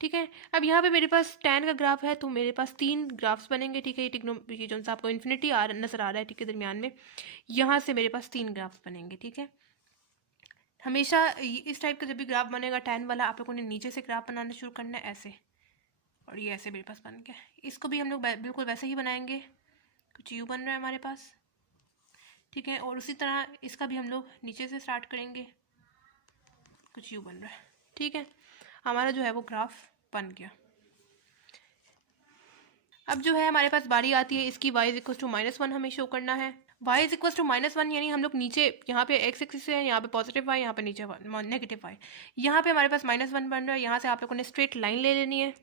ठीक है। अब यहाँ पे मेरे पास tan का ग्राफ है तो मेरे पास 3 ग्राफ्स बनेंगे, ठीक है। ये जो सा आपको इन्फिनिटी नज़र आ रहा है, ठीक है, दरमियान में, यहाँ से मेरे पास 3 ग्राफ्स बनेंगे, ठीक है। हमेशा इस टाइप का जब भी ग्राफ बनेगा tan वाला, आप लोगों ने नीचे से ग्राफ बनाना शुरू करना है ऐसे, और ये ऐसे मेरे पास बन गया। इसको भी हम लोग बिल्कुल वैसे ही बनाएंगे, कुछ यूँ बन रहा है हमारे पास, ठीक है। और उसी तरह इसका भी हम लोग नीचे से स्टार्ट करेंगे, कुछ यूँ बन रहा है, ठीक है। हमारा जो है वो ग्राफ बन गया। अब जो है हमारे पास बारी आती है इसकी y इक्वल टू -1 हमें शो करना है। y इक्वल टू -1 यानी हम लोग नीचे यहाँ पे x एक्सिस है, यहाँ पे पॉजिटिव y, यहाँ पे नीचे नेगेटिव y। यहाँ पे हमारे पास -1 बन रहा है, यहाँ से आप लोगों ने स्ट्रेट लाइन ले लेनी है।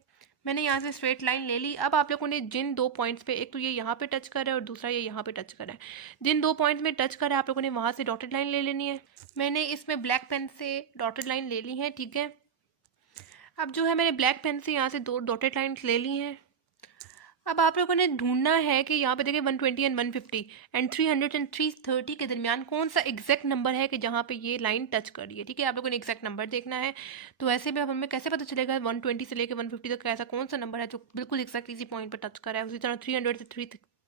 मैंने यहाँ से स्ट्रेट लाइन ले ली। अब आप लोगों ने जिन 2 पॉइंट्स पे, एक तो ये यहाँ पे टच कर रहा है और दूसरा ये यहाँ पे टच कर रहा है, जिन 2 पॉइंट्स में टच कर रहा है आप लोगों ने वहाँ से डॉटेड लाइन ले लेनी है। मैंने इसमें ब्लैक पेन से डॉटेड लाइन ले ली है, ठीक है। अब जो है मैंने ब्लैक पेन से यहाँ से 2 डॉटेड लाइन्स ले ली हैं। अब आप लोगों ने ढूंढना है कि यहाँ पे देखिए 120 एंड 150 एंड 300 एंड 330 के दरमियान कौन सा एग्जैक्ट नंबर है कि जहाँ पे ये लाइन टच कर रही है, ठीक है। आप लोगों ने एग्जैक्ट नंबर देखना है। तो ऐसे में अब हमें कैसे पता चलेगा 120 से लेकर 150 तक ऐसा कौन सा नंबर है जो बिल्कुल एग्जैक्ट इसी पॉइंट पर टच कर रहा है। उसी तरह 300 से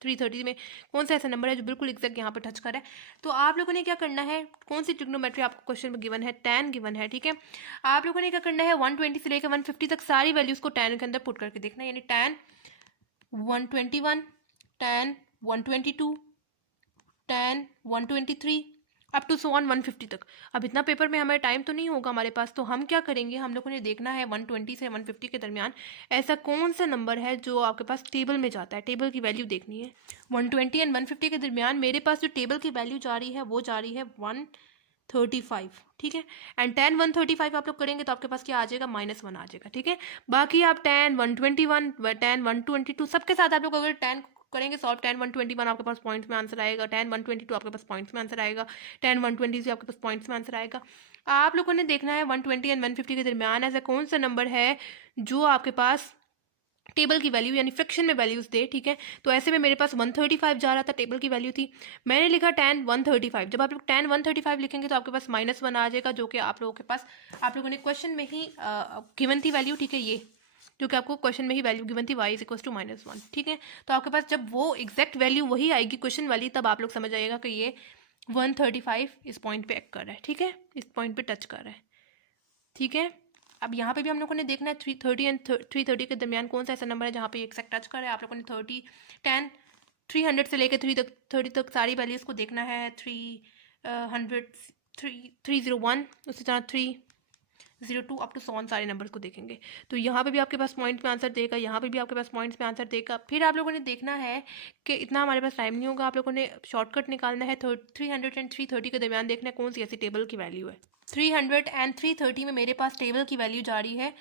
330 में कौन सा ऐसा नंबर है जो बिल्कुल एग्जैक्ट यहाँ पर टच कर रहा है। तो आप लोगों ने क्या करना है, कौन सी ट्रिग्नोमेट्री आपको क्वेश्चन में गिवन है, tan गिवन है, ठीक है। आप लोगों ने क्या करना है, 120 से लेकर 150 तक सारी वैल्यूज को tan के अंदर पुट करके देखना है, यानी tan 121, tan 122, tan 123 up to so on 150 तक। अब इतना पेपर में हमारे टाइम तो नहीं होगा हमारे पास, तो हम क्या करेंगे, हम लोगों ने देखना है 120 से 150 के दरमियान ऐसा कौन सा नंबर है जो आपके पास टेबल में जाता है। टेबल की वैल्यू देखनी है। 120 एंड 150 के दरमियान मेरे पास जो टेबल की वैल्यू जा रही है वो जा रही है 135, ठीक है। एंड tan 135 आप लोग करेंगे तो आपके पास क्या आ जाएगा, -1 आ जाएगा, ठीक है। बाकी आप tan 121, tan 122 सबके साथ आप लोग अगर tan करेंगे सॉल्व, tan 121 आपके पास पॉइंट्स में आंसर आएगा, tan 122 आपके पास पॉइंट्स में आंसर आएगा, tan 120 से आपके पास पॉइंट्स में आंसर आएगा। आप लोगों ने देखना है 120 एंड 150 के दरमियान ऐसा कौन सा नंबर है जो आपके पास टेबल की वैल्यू यानी फ्रैक्शन में वैल्यूज दे, ठीक है। तो ऐसे में मेरे पास 135 जा रहा था, टेबल की वैल्यू थी, मैंने लिखा tan 135। जब आप लोग tan 135 लिखेंगे तो आपके पास -1 आ जाएगा, जो कि आप लोगों के पास, आप लोगों ने क्वेश्चन में ही गिवन थी वैल्यू, ठीक है, ये जो कि आपको क्वेश्चन में ही वैल्यू गिवन थी y इक्वल टू -1, ठीक है। तो आपके पास जब वो एग्जैक्ट वैल्यू वही आएगी क्वेश्चन वाली, तब आप लोग समझ आइएगा कि ये 135 इस पॉइंट पे एक्ट कर रहा है, ठीक है, इस पॉइंट पे टच कर रहा है, ठीक है। अब यहाँ पे भी हम लोगों ने देखना है 330 एंड 330 के दरमियान कौन सा ऐसा नंबर है जहाँ पे एक्सैक्ट टच कर रहा है। आप लोगों ने 10 300 से लेकर 30 तक सारी वैल्यूज़ को देखना है। 300 301, उसी तरह 302 अप टू 100 सारे नंबर्स को देखेंगे। तो यहाँ पे भी आपके पास पॉइंट्स में आंसर देगा, यहाँ पे भी आपके पास पॉइंट्स में आंसर देगा। फिर आप लोगों ने देखना है कि इतना हमारे पास टाइम नहीं होगा, आप लोगों ने शॉर्टकट निकालना है। 300 एंड 330 के दरमियान देखना है कौन सी ऐसी टेबल की वैल्यू है। 300 एंड 330 में मेरे पास टेबल की वैल्यू जा रही है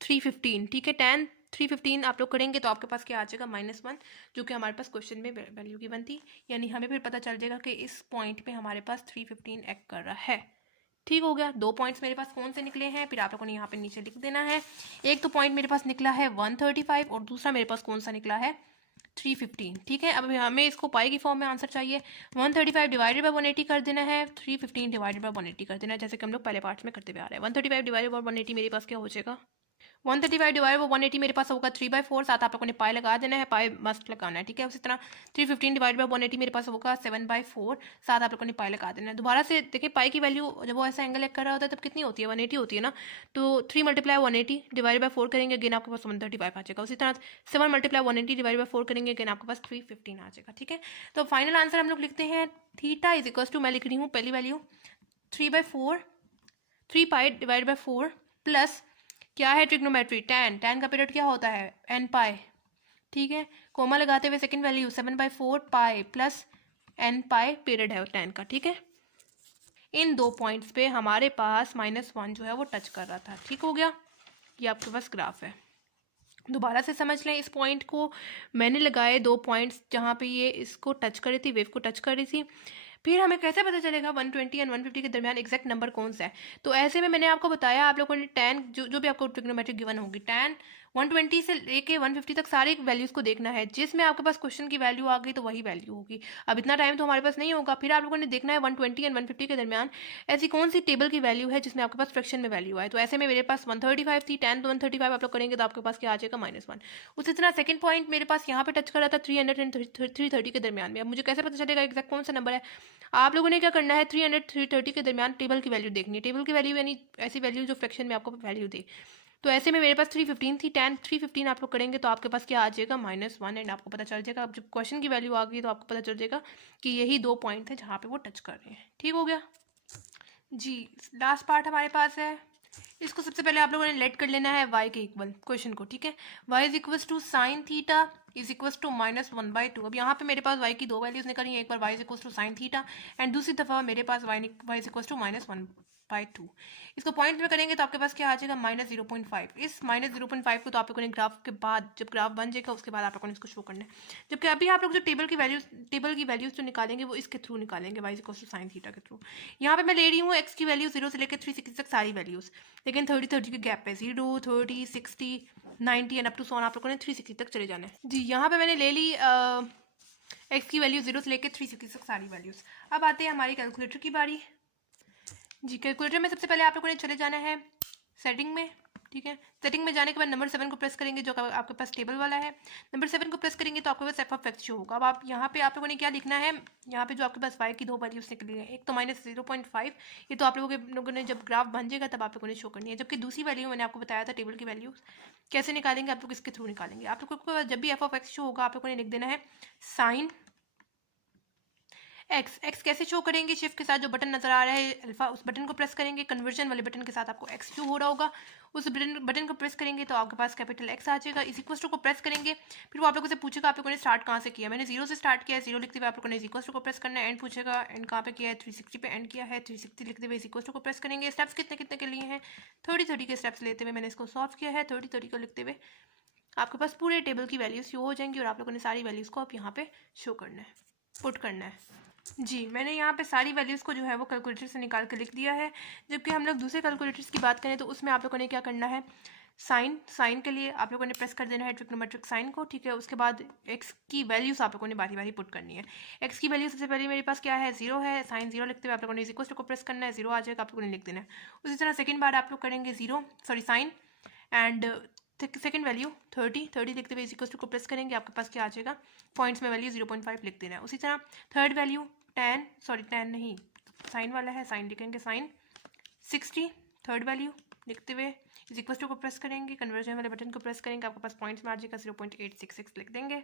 315, ठीक है। tan 315 आप लोग करेंगे तो आपके पास क्या आ जाएगा, -1, जो कि हमारे पास क्वेश्चन में वैल्यू की बनती, यानी हमें फिर पता चल जाएगा कि इस पॉइंट पे हमारे पास 315 एक्ट कर रहा है, ठीक हो गया। 2 पॉइंट्स मेरे पास कौन से निकले हैं, फिर आप लोगों ने यहाँ पे नीचे लिख देना है। एक तो पॉइंट मेरे पास निकला है 135 और दूसरा मेरे पास कौन सा निकला है 315, ठीक है। अब हमें इसको पाई की फॉर्म में आंसर चाहिए। 135 डिवाइडेड बाय 180 कर देना है, 315 डिवाइडेड बाय 180 कर देना है, जैसे कि हम लोग पहले पार्ट्स में करते हुए आ रहे हैं। 135 डिवाइडेड बाय 180 मेरे पास क्या हो जाएगा, 135 डिवाइड 180 मेरे पास होगा 3/4, साथ आप लोगों ने पाई लगा देना है, पाई मस्ट लगाना है, ठीक है। उसी तरह 315 डिवाइड बाय 180 मेरे पास होगा 7/4, साथ आप लोगों ने पाई लगा देना है। दोबारा से देखिए पाई की वैल्यू जब वो ऐसा एंगल कर रहा होता है तब कितनी होती है, 180 होती है ना। तो 3 × 180 डिवाइड बाय 4 करेंगे, अगेन आपके पास 135 आ जाएगा। उसी तरह 7 × 180 डिवाइड बाय 4 करेंगे, अगेन आपके पास 315 आ जाएगा, ठीक है। तो फाइनल आंसर हम लोग लिखते हैं थीटा इज इक्वल टू, मैं लिख रही हूँ पहली value 3/4, 3 pi divide by 4 plus क्या है ट्रिग्नोमेट्री, tan का पीरियड क्या होता है n पाई, ठीक है। कोमा लगाते हुए second value 7/4 pi plus n पाई पीरियड है tan का, ठीक है। इन दो पॉइंट्स पे हमारे पास -1 जो है वो टच कर रहा था, ठीक हो गया। ये आपके पास ग्राफ है। दोबारा से समझ लें इस पॉइंट को, मैंने लगाए 2 पॉइंट्स जहाँ पे ये इसको टच कर रही थी, वेव को टच कर रही थी। फिर हमें कैसे पता चलेगा 120 और 150 के दरमियान एग्जैक्ट नंबर कौन सा है। तो ऐसे में मैंने आपको बताया, आप लोगों ने tan जो भी आपको ट्रिग्नोमेट्रिक गिवन होगी, tan 120 से लेके 150 तक सारे वैल्यूज़ को देखना है, जिसमें आपके पास क्वेश्चन की वैल्यू आ गई तो वही वैल्यू होगी। अब इतना टाइम तो हमारे पास नहीं होगा। फिर आप लोगों ने देखना है 120 और 150 के दरमियान ऐसी कौन सी टेबल की वैल्यू है जिसमें आपके पास फ्रैक्शन में वैल्यू आए। तो ऐसे में मेरे पास 135 थी, tan 135 आप लोग करेंगे तो आपके पास क्या आ जाएगा -1। उसी तरह सेकंड पॉइंट मेरे पास यहाँ पे टच कर रहा था 300 और 330 के दरमियान में। अब मुझे कैसे पता चलेगा एग्जैक्ट कौन सा नंबर है। आप लोगों ने क्या करना है, 300 330 के दरमियान टेबल की वैल्यू देखनी है। टेबल की वैल्यू यानी ऐसी वैल्यू जो फ्रैक्शन में आपको वैल्यू दे। तो ऐसे में मेरे पास 315 थी, tan 315 आप लोग करेंगे तो आपके पास क्या आ जाएगा -1, एंड आपको पता चल जाएगा। अब जब क्वेश्चन की वैल्यू आ गई तो आपको पता चल जाएगा कि यही 2 पॉइंट है जहाँ पे वो टच कर रहे हैं, ठीक हो गया जी। लास्ट पार्ट हमारे पास है, इसको सबसे पहले आप लोगों ने लेट कर लेना है y के इक्वल क्वेश्चन को, ठीक है। y is equal to sine theta is equal to -1/2। अब यहाँ पे मेरे पास y की 2 वैल्यूज निकली हैं, एक बार y is equal to sine theta and दूसरी दफा मेरे पास y इज इक्वल टू -1/2। इसको पॉइंट में करेंगे तो आपके पास क्या आ जाएगा -0.5। इस -0.5 को तो आप लोगों ने ग्राफ के बाद, जब ग्राफ बन जाएगा उसके बाद आप लोगों ने इसको शो करना है। जबकि अभी आप लोग जो टेबल की वैल्यूज जो निकालेंगे वो इसके थ्रू निकालेंगे, y is equal to sine theta के थ्रू। यहाँ पे मैं ले रही हूँ x की वैल्यू 0 से लेकर 360 तक सारी वैल्यूज, लेकिन 30 के गैप पे 0 30 60 90 and up to so on आप लोगों ने 360 तक चले जाना है जी। यहाँ पे मैंने ले ली x की वैल्यू 0 से लेकर 360 तक सारी वैल्यूज। अब आते हैं हमारी कैलकुलेटर की बारी जी। कैलकुलेटर में सबसे पहले आप लोगों ने चले जाना है सेटिंग में, ठीक है। सेटिंग में जाने के बाद नंबर 7 को प्रेस करेंगे जो आपके पास टेबल वाला है। नंबर 7 को प्रेस करेंगे तो आपके पास f(x) शो होगा। अब आप यहाँ पे आप लोगों ने क्या लिखना है, यहाँ पे जो आपके पास y की 2 वैल्यूज निकली है, एक तो -0.5, ये तो आप लोगों ने जब ग्राफ बन जाएगा तब आप लोगों ने शो करनी है। जबकि दूसरी वैल्यू मैंने आपको बताया था टेबल की वैल्यू कैसे निकालेंगे, आप लोग इसके थ्रू निकालेंगे। आप लोगों को जब भी f(x) शो होगा आप लोगों ने लिख देना है साइन x कैसे शो करेंगे, शिफ्ट के साथ जो बटन नजर आ रहा है अल्फा, उस बटन को प्रेस करेंगे। कन्वर्जन वाले बटन के साथ आपको x शो हो रहा होगा, उस बटन को प्रेस करेंगे तो आपके पास कैपिटल X आ जाएगा। इस इक्वल टू को प्रेस करेंगे, फिर वो आप लोगों से पूछेगा आप लोगों ने स्टार्ट कहाँ से किया। मैंने 0 से स्टार्ट किया है, 0 लिखते हुए आप लोगों ने इक्वल टू को प्रेस करना है। एंड पूछेगा एंड कहाँ पे किया है, 360 पे एंड किया है, 360 लिखते हुए इक्वल टू को प्रेस करेंगे। स्टेप्स कितने कितने के लिए हैं, 30 के स्टेप्स लेते हुए मैंने इसको सॉल्व किया है। 30 को लिखते हुए आपके पास पूरे टेबल की वैल्यूज शो हो जाएंगी और आप लोगों ने सारी वैल्यूज़ को आप यहाँ पे शो करना है, पुट करना है जी। मैंने यहाँ पे सारी वैल्यूज़ को जो है वो कैलकुलेटर से निकाल कर लिख दिया है। जबकि हम लोग दूसरे कैलकुलेटर्स की बात करें तो उसमें आप लोगों ने क्या करना है, साइन के लिए आप लोगों ने प्रेस कर देना है ट्रिग्नोमेट्रिक साइन को, ठीक है। उसके बाद x की वैल्यूज़ आप लोगों ने बारी बारी पुट करनी है। x की वैल्यू सबसे पहले मेरे पास क्या है 0 है, साइन 0 लिखते हुए आप लोगों ने इक्वल टू को प्रेस करना है, 0 आ जाएगा, आप लोगों ने लिख देना है। उसी तरह सेकेंड बार आप लोग करेंगे साइन एंड सेकेंड वैल्यू 30 लिखते हुए इक्वल टू को प्रेस करेंगे, आपके पास क्या आ जाएगा, पॉइंट्स में वैल्यू 0.5 लिख देना है। उसी तरह थर्ड वैल्यू tan नहीं साइन वाला है, साइन लिखेंगे साइन 60, थर्ड वैल्यू लिखते हुए इज इक्वल टू को प्रेस करेंगे, कन्वर्जन वाले बटन को प्रेस करेंगे, आपके पास पॉइंट्स में आ जाएगा 0.866 लिख देंगे।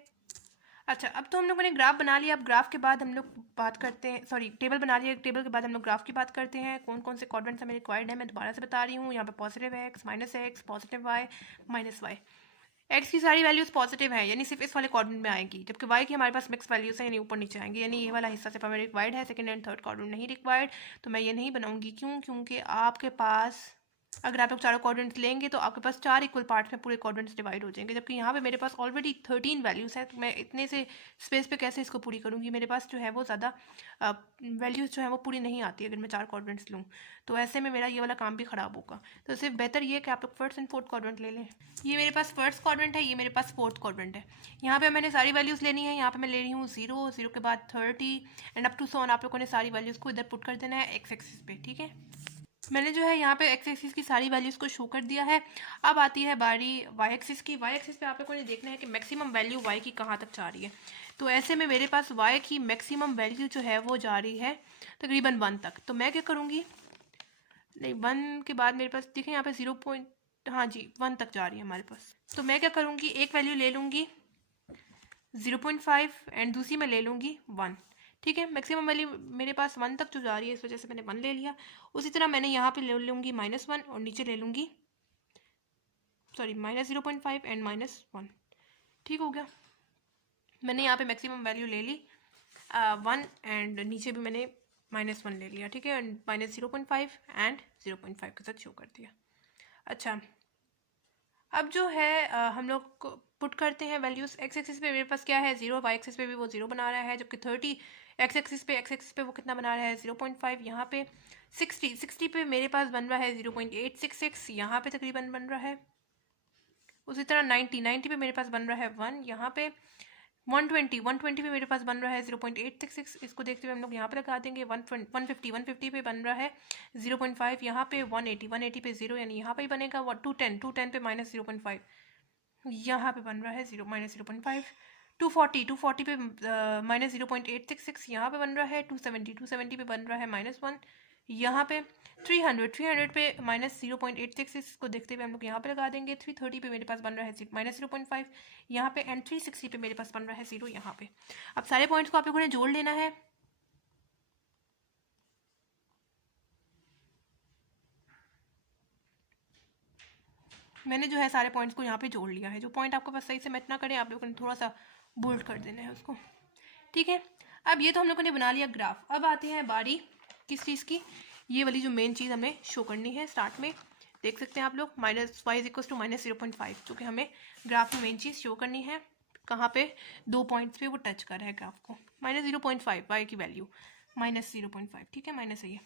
अच्छा, अब तो हम लोगों ने ग्राफ बना लिया। अब ग्राफ के बाद हम लोग बात करते हैं, टेबल बना लिया। टेबल के बाद हम लोग ग्राफ की बात करते हैं। कौन कौन से क्वाड्रेंट्स हमें रिक्वायर्ड है मैं दोबारा से बता रही हूँ। यहाँ पे positive x, -x, positive y, -y। x की सारी वैल्यूज पॉजिटिव है यानी सिर्फ इस वाले क्वाड्रेंट में आएंगी, जबकि y की हमारे पास मिक्स वैल्यूज है यानी ऊपर नीचे आएंगी, यानी ये वाला हिस्सा सिर्फ हमें रिक्वायर्ड है, सेकंड एंड थर्ड क्वाड्रेंट नहीं रिक्वायर्ड। तो मैं ये नहीं बनाऊंगी, क्योंकि आपके पास अगर आप लोग चारों क्वाड्रेंट्स लेंगे तो आपके पास 4 इक्वल पार्ट्स में पूरे क्वाड्रेंट्स डिवाइड हो जाएंगे, जबकि यहाँ पे मेरे पास ऑलरेडी 13 वैल्यूज़ है, तो मैं इतने से स्पेस पे कैसे इसको पूरी करूँगी। मेरे पास जो है वो ज़्यादा वैल्यूज़ जो है वो पूरी नहीं आती अगर मैं 4 क्वाड्रेंट्स लूँ, तो ऐसे में मेरा ये वाला काम भी ख़राब होगा। तो सिर्फ बेहतर ये है कि आप लोग फर्स्ट एंड फोर्थ क्वाड्रेंट ले लें। ये मेरे पास फर्स्ट क्वाड्रेंट है, ये मेरे पास फोर्थ क्वाड्रेंट है। यहाँ पे मैंने सारी वैल्यूज़ लेनी है। यहाँ पे मैं ले रही हूँ 0, 0 के बाद 30 and up to so on. आप लोगों ने सारी वैल्यूज़ को इधर पुट कर देना है एक्स एक्सिस पे, ठीक है। मैंने जो है यहाँ पे एक्स एक्सिस की सारी वैल्यूज़ को शो कर दिया है। अब आती है बारी वाई एक्सिस की। वाई एक्सिस पे आप लोगों ने देखना है कि मैक्सिमम वैल्यू वाई की कहाँ तक जा रही है। तो ऐसे में मेरे पास वाई की मैक्सिमम वैल्यू जो है वो जा रही है तकरीबन 1 तक। तो मैं क्या करूँगी, नहीं 1 के बाद मेरे पास देखें यहाँ पे 0. हाँ जी 1 तक जा रही है हमारे पास। तो मैं क्या करूँगी, एक वैल्यू ले लूँगी 0.5 एंड दूसरी में ले लूँगी 1, ठीक है। मैक्सिमम वैल्यू मेरे पास 1 तक जो जा रही है, इस वजह से मैंने 1 ले लिया। उसी तरह मैंने यहाँ पे ले लूँगी -1 और नीचे ले लूँगी -0.5 एंड -1, ठीक हो गया। मैंने यहाँ पे मैक्सिमम वैल्यू ले ली 1 एंड नीचे भी मैंने -1 ले लिया, ठीक है। एंड -0.5 एंड 0.5 के साथ शो कर दिया। अच्छा, अब जो है हम लोग पुट करते हैं वैल्यूज़। एक्स एक्सिस पे मेरे पास क्या है 0, वाई एक्सिस पे भी वो 0 बना रहा है, जबकि 30 एक्स एक्सिस पे वो कितना बना रहा है 0.5। यहाँ पे 60 पे मेरे पास बन रहा है 0.866, यहाँ पे तकरीबन बन रहा है। उसी तरह 90 पे मेरे पास बन रहा है 1, यहाँ पे 120 पे मेरे पास बन रहा है 0.866। इसको देखते हुए हम लोग यहाँ पे लगा देंगे 150 पे बन रहा है 0.5, यहाँ पे 180 पे 0, यानी यहाँ पे ही बनेगा 210 पे -0.5, यहाँ पे बन रहा है -0.5। 240 पे -0.866, यहाँ पे बन रहा है 270 पे बन रहा है -1, यहाँ पे 300 पे -0.866 को देखते हुए हम लोग यहाँ पे लगा देंगे। 330 पे मेरे पास बन रहा है -0.5 यहाँ पे एंड 360 पे मेरे पास बन रहा है 0 यहाँ पे। अब सारे पॉइंट्स को आप लोगों ने जोड़ लेना है। मैंने जो है सारे पॉइंट्स को यहाँ पे जोड़ लिया है। जो पॉइंट आपके पास सही से मैच ना करें, आप लोगों ने थोड़ा सा बोल्ड कर देना है उसको, ठीक है। अब ये तो हम लोगों ने बना लिया ग्राफ। अब आती है बारी किस चीज़ की, ये वाली जो मेन चीज़ हमें शो करनी है। स्टार्ट में देख सकते हैं आप लोग -y = -0.5, जो कि हमें ग्राफ में मेन चीज़ शो करनी है। कहाँ पे, 2 पॉइंट्स पे वो टच कर रहा है ग्राफ को। -0.5 y की वैल्यू -0.5, ठीक है, माइनस है ये।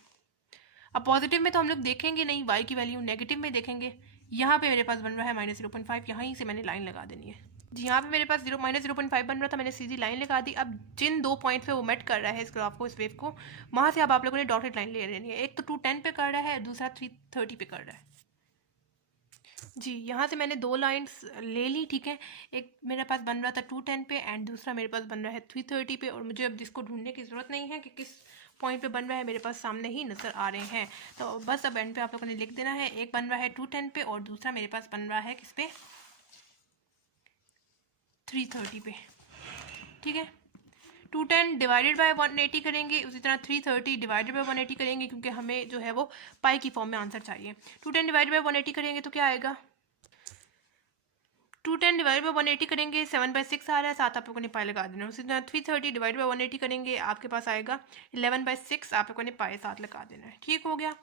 अब पॉजिटिव में तो हम लोग देखेंगे नहीं y की वैल्यू, नेगेटिव में देखेंगे। यहाँ पे मेरे पास बन रहा है -0.5, यहाँ ही से मैंने लाइन लगा देनी है जी। यहाँ पे मेरे पास -0.5 बन रहा था, मैंने सीधी लाइन लगा दी। अब जिन 2 पॉइंट पे वो मेट कर रहा है इस ग्राफ को, इस वेव को, वहाँ से अब आप लोगों ने डॉटेड लाइन ले लेनी है। एक तो 210 पे कर रहा है, दूसरा 330 पे कर रहा है जी। यहाँ से मैंने 2 लाइन्स ले ली, ठीक है। एक मेरे पास बन रहा था 210 पे एंड दूसरा मेरे पास बन रहा है 330 पे, और मुझे अब जिसको ढूंढने की ज़रूरत नहीं है कि किस पॉइंट पे बन रहा है, मेरे पास सामने ही नज़र आ रहे हैं। तो बस अब एंड पे आप लोगों ने लिख देना है। एक बन रहा है 210 पे और दूसरा मेरे पास बन रहा है किस पे, 330 पे, ठीक है। 210 डिवाइडेड बाय 180 करेंगे, उसी तरह 330 डिवाइडेड बाय 180 करेंगे, क्योंकि हमें जो है वो पाई की फॉर्म में आंसर चाहिए। 210 डिवाइडेड बाय 180 करेंगे तो क्या आएगा, 210 डिवाइड बाई 180 करेंगे 7/6 आ रहा है, साथ आप लोगों ने पाई लगा देना। उसी तरह 330 डिवाइड बाई 180 करेंगे, आपके पास आएगा 11/6, आप लोगों ने पाई साथ लगा देना है, ठीक हो गया।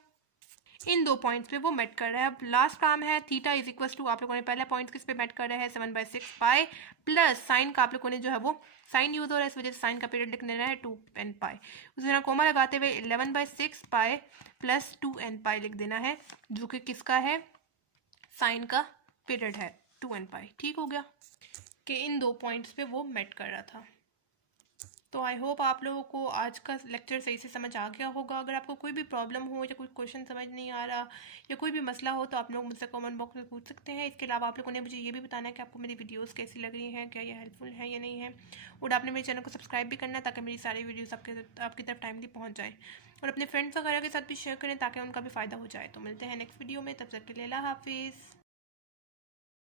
इन 2 पॉइंट्स पे वो मेट कर रहा है। अब लास्ट काम है थीटा इज इक्वल टू, आप लोगों ने पहला पॉइंट किस पे मेट कर रहा है 7/6 पाई, प्लस साइन का आप लोगों ने जो है वो साइन यूज हो रहा है, इस वजह से साइन का पीरियड लिख देना है 2n पाई। उसी तरह कोमा लगाते हुए 11/6 पाई प्लस 2n पाई लिख देना है, जो कि किसका है, साइन का पीरियड है 2n पाई, ठीक हो गया। कि इन 2 पॉइंट्स पे वो मेट कर रहा था। तो आई होप आप लोगों को आज का लेक्चर सही से समझ आ गया होगा। अगर आपको कोई भी प्रॉब्लम हो या कोई क्वेश्चन समझ नहीं आ रहा या कोई भी मसला हो तो आप लोग मुझसे कमेंट बॉक्स में पूछ सकते हैं। इसके अलावा आप लोगों ने मुझे ये भी बताना है कि आपको मेरी वीडियोस कैसी लग रही हैं, क्या ये हेल्पफुल है या नहीं है, और आपने मेरे चैनल को सब्सक्राइब भी करना है ताकि मेरी सारी वीडियोज़ आपकी तरफ टाइमली पहुँच जाए, और अपने फ्रेंड्स वगैरह के साथ भी शेयर करें ताकि उनका भी फ़ायदा हो जाए। तो मिलते हैं नेक्स्ट वीडियो में, तब तक के लिए अल्लाह हाफिज़।